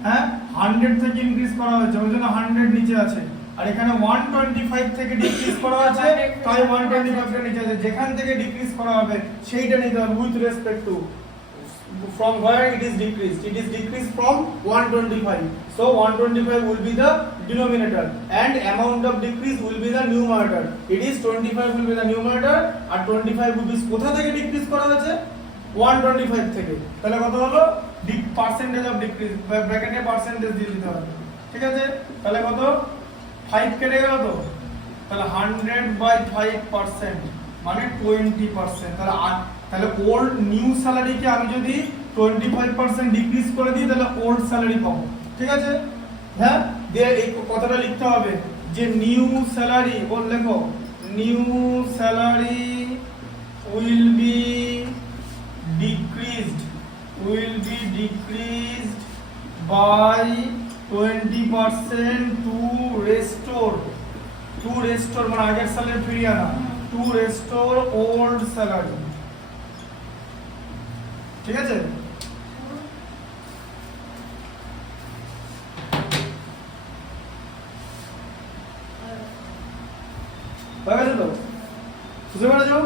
হ্যাঁ, 100 থেকে ইনক্রিজ করা হয়েছে ওই জন্য 100 নিচে আছে, আর এখানে 125 থেকে ডিক্রিজ করা আছে তাই 125 টা নিচে আছে, যেখান থেকে ডিক্রিজ করা হবে সেইটা নিতে হবে with respect to from where it is decreased from 125, so 125 will be the denominator and amount of decrease will be the numerator, it is 25 will be the numerator আর 25 rupees কোথা থেকে ডিক্রিজ করা হয়েছে, 125 থেকে, তাহলে কত হলো, পার্সেন্টেজ অফ ডিক্রিজ, ব্র্যাকেটে পার্সেন্টেজ দিয়ে দিতে হবে, ঠিক আছে, তাহলে কত 5 কেটে গেল তো, তাহলে 100/5% মানে 20%, তাহলে ওল্ড নিউ স্যালারিকে আমি যদি 25% ডিক্রিজ করে দিই তাহলে ওল্ড স্যালারি পাবো, ঠিক আছে। হ্যাঁ, দিয়ে এই কথাটা লিখতে হবে যে নিউ স্যালারি, ওর লেখো new salary will be decreased by 20% to restore মানে আগের স্যালারি ফিরিয়ে আনা, টু রেস্টোর ওল্ড স্যালারি, ঠিক আছে। হয়ে গেছে তো, বুঝতে পেরেছো?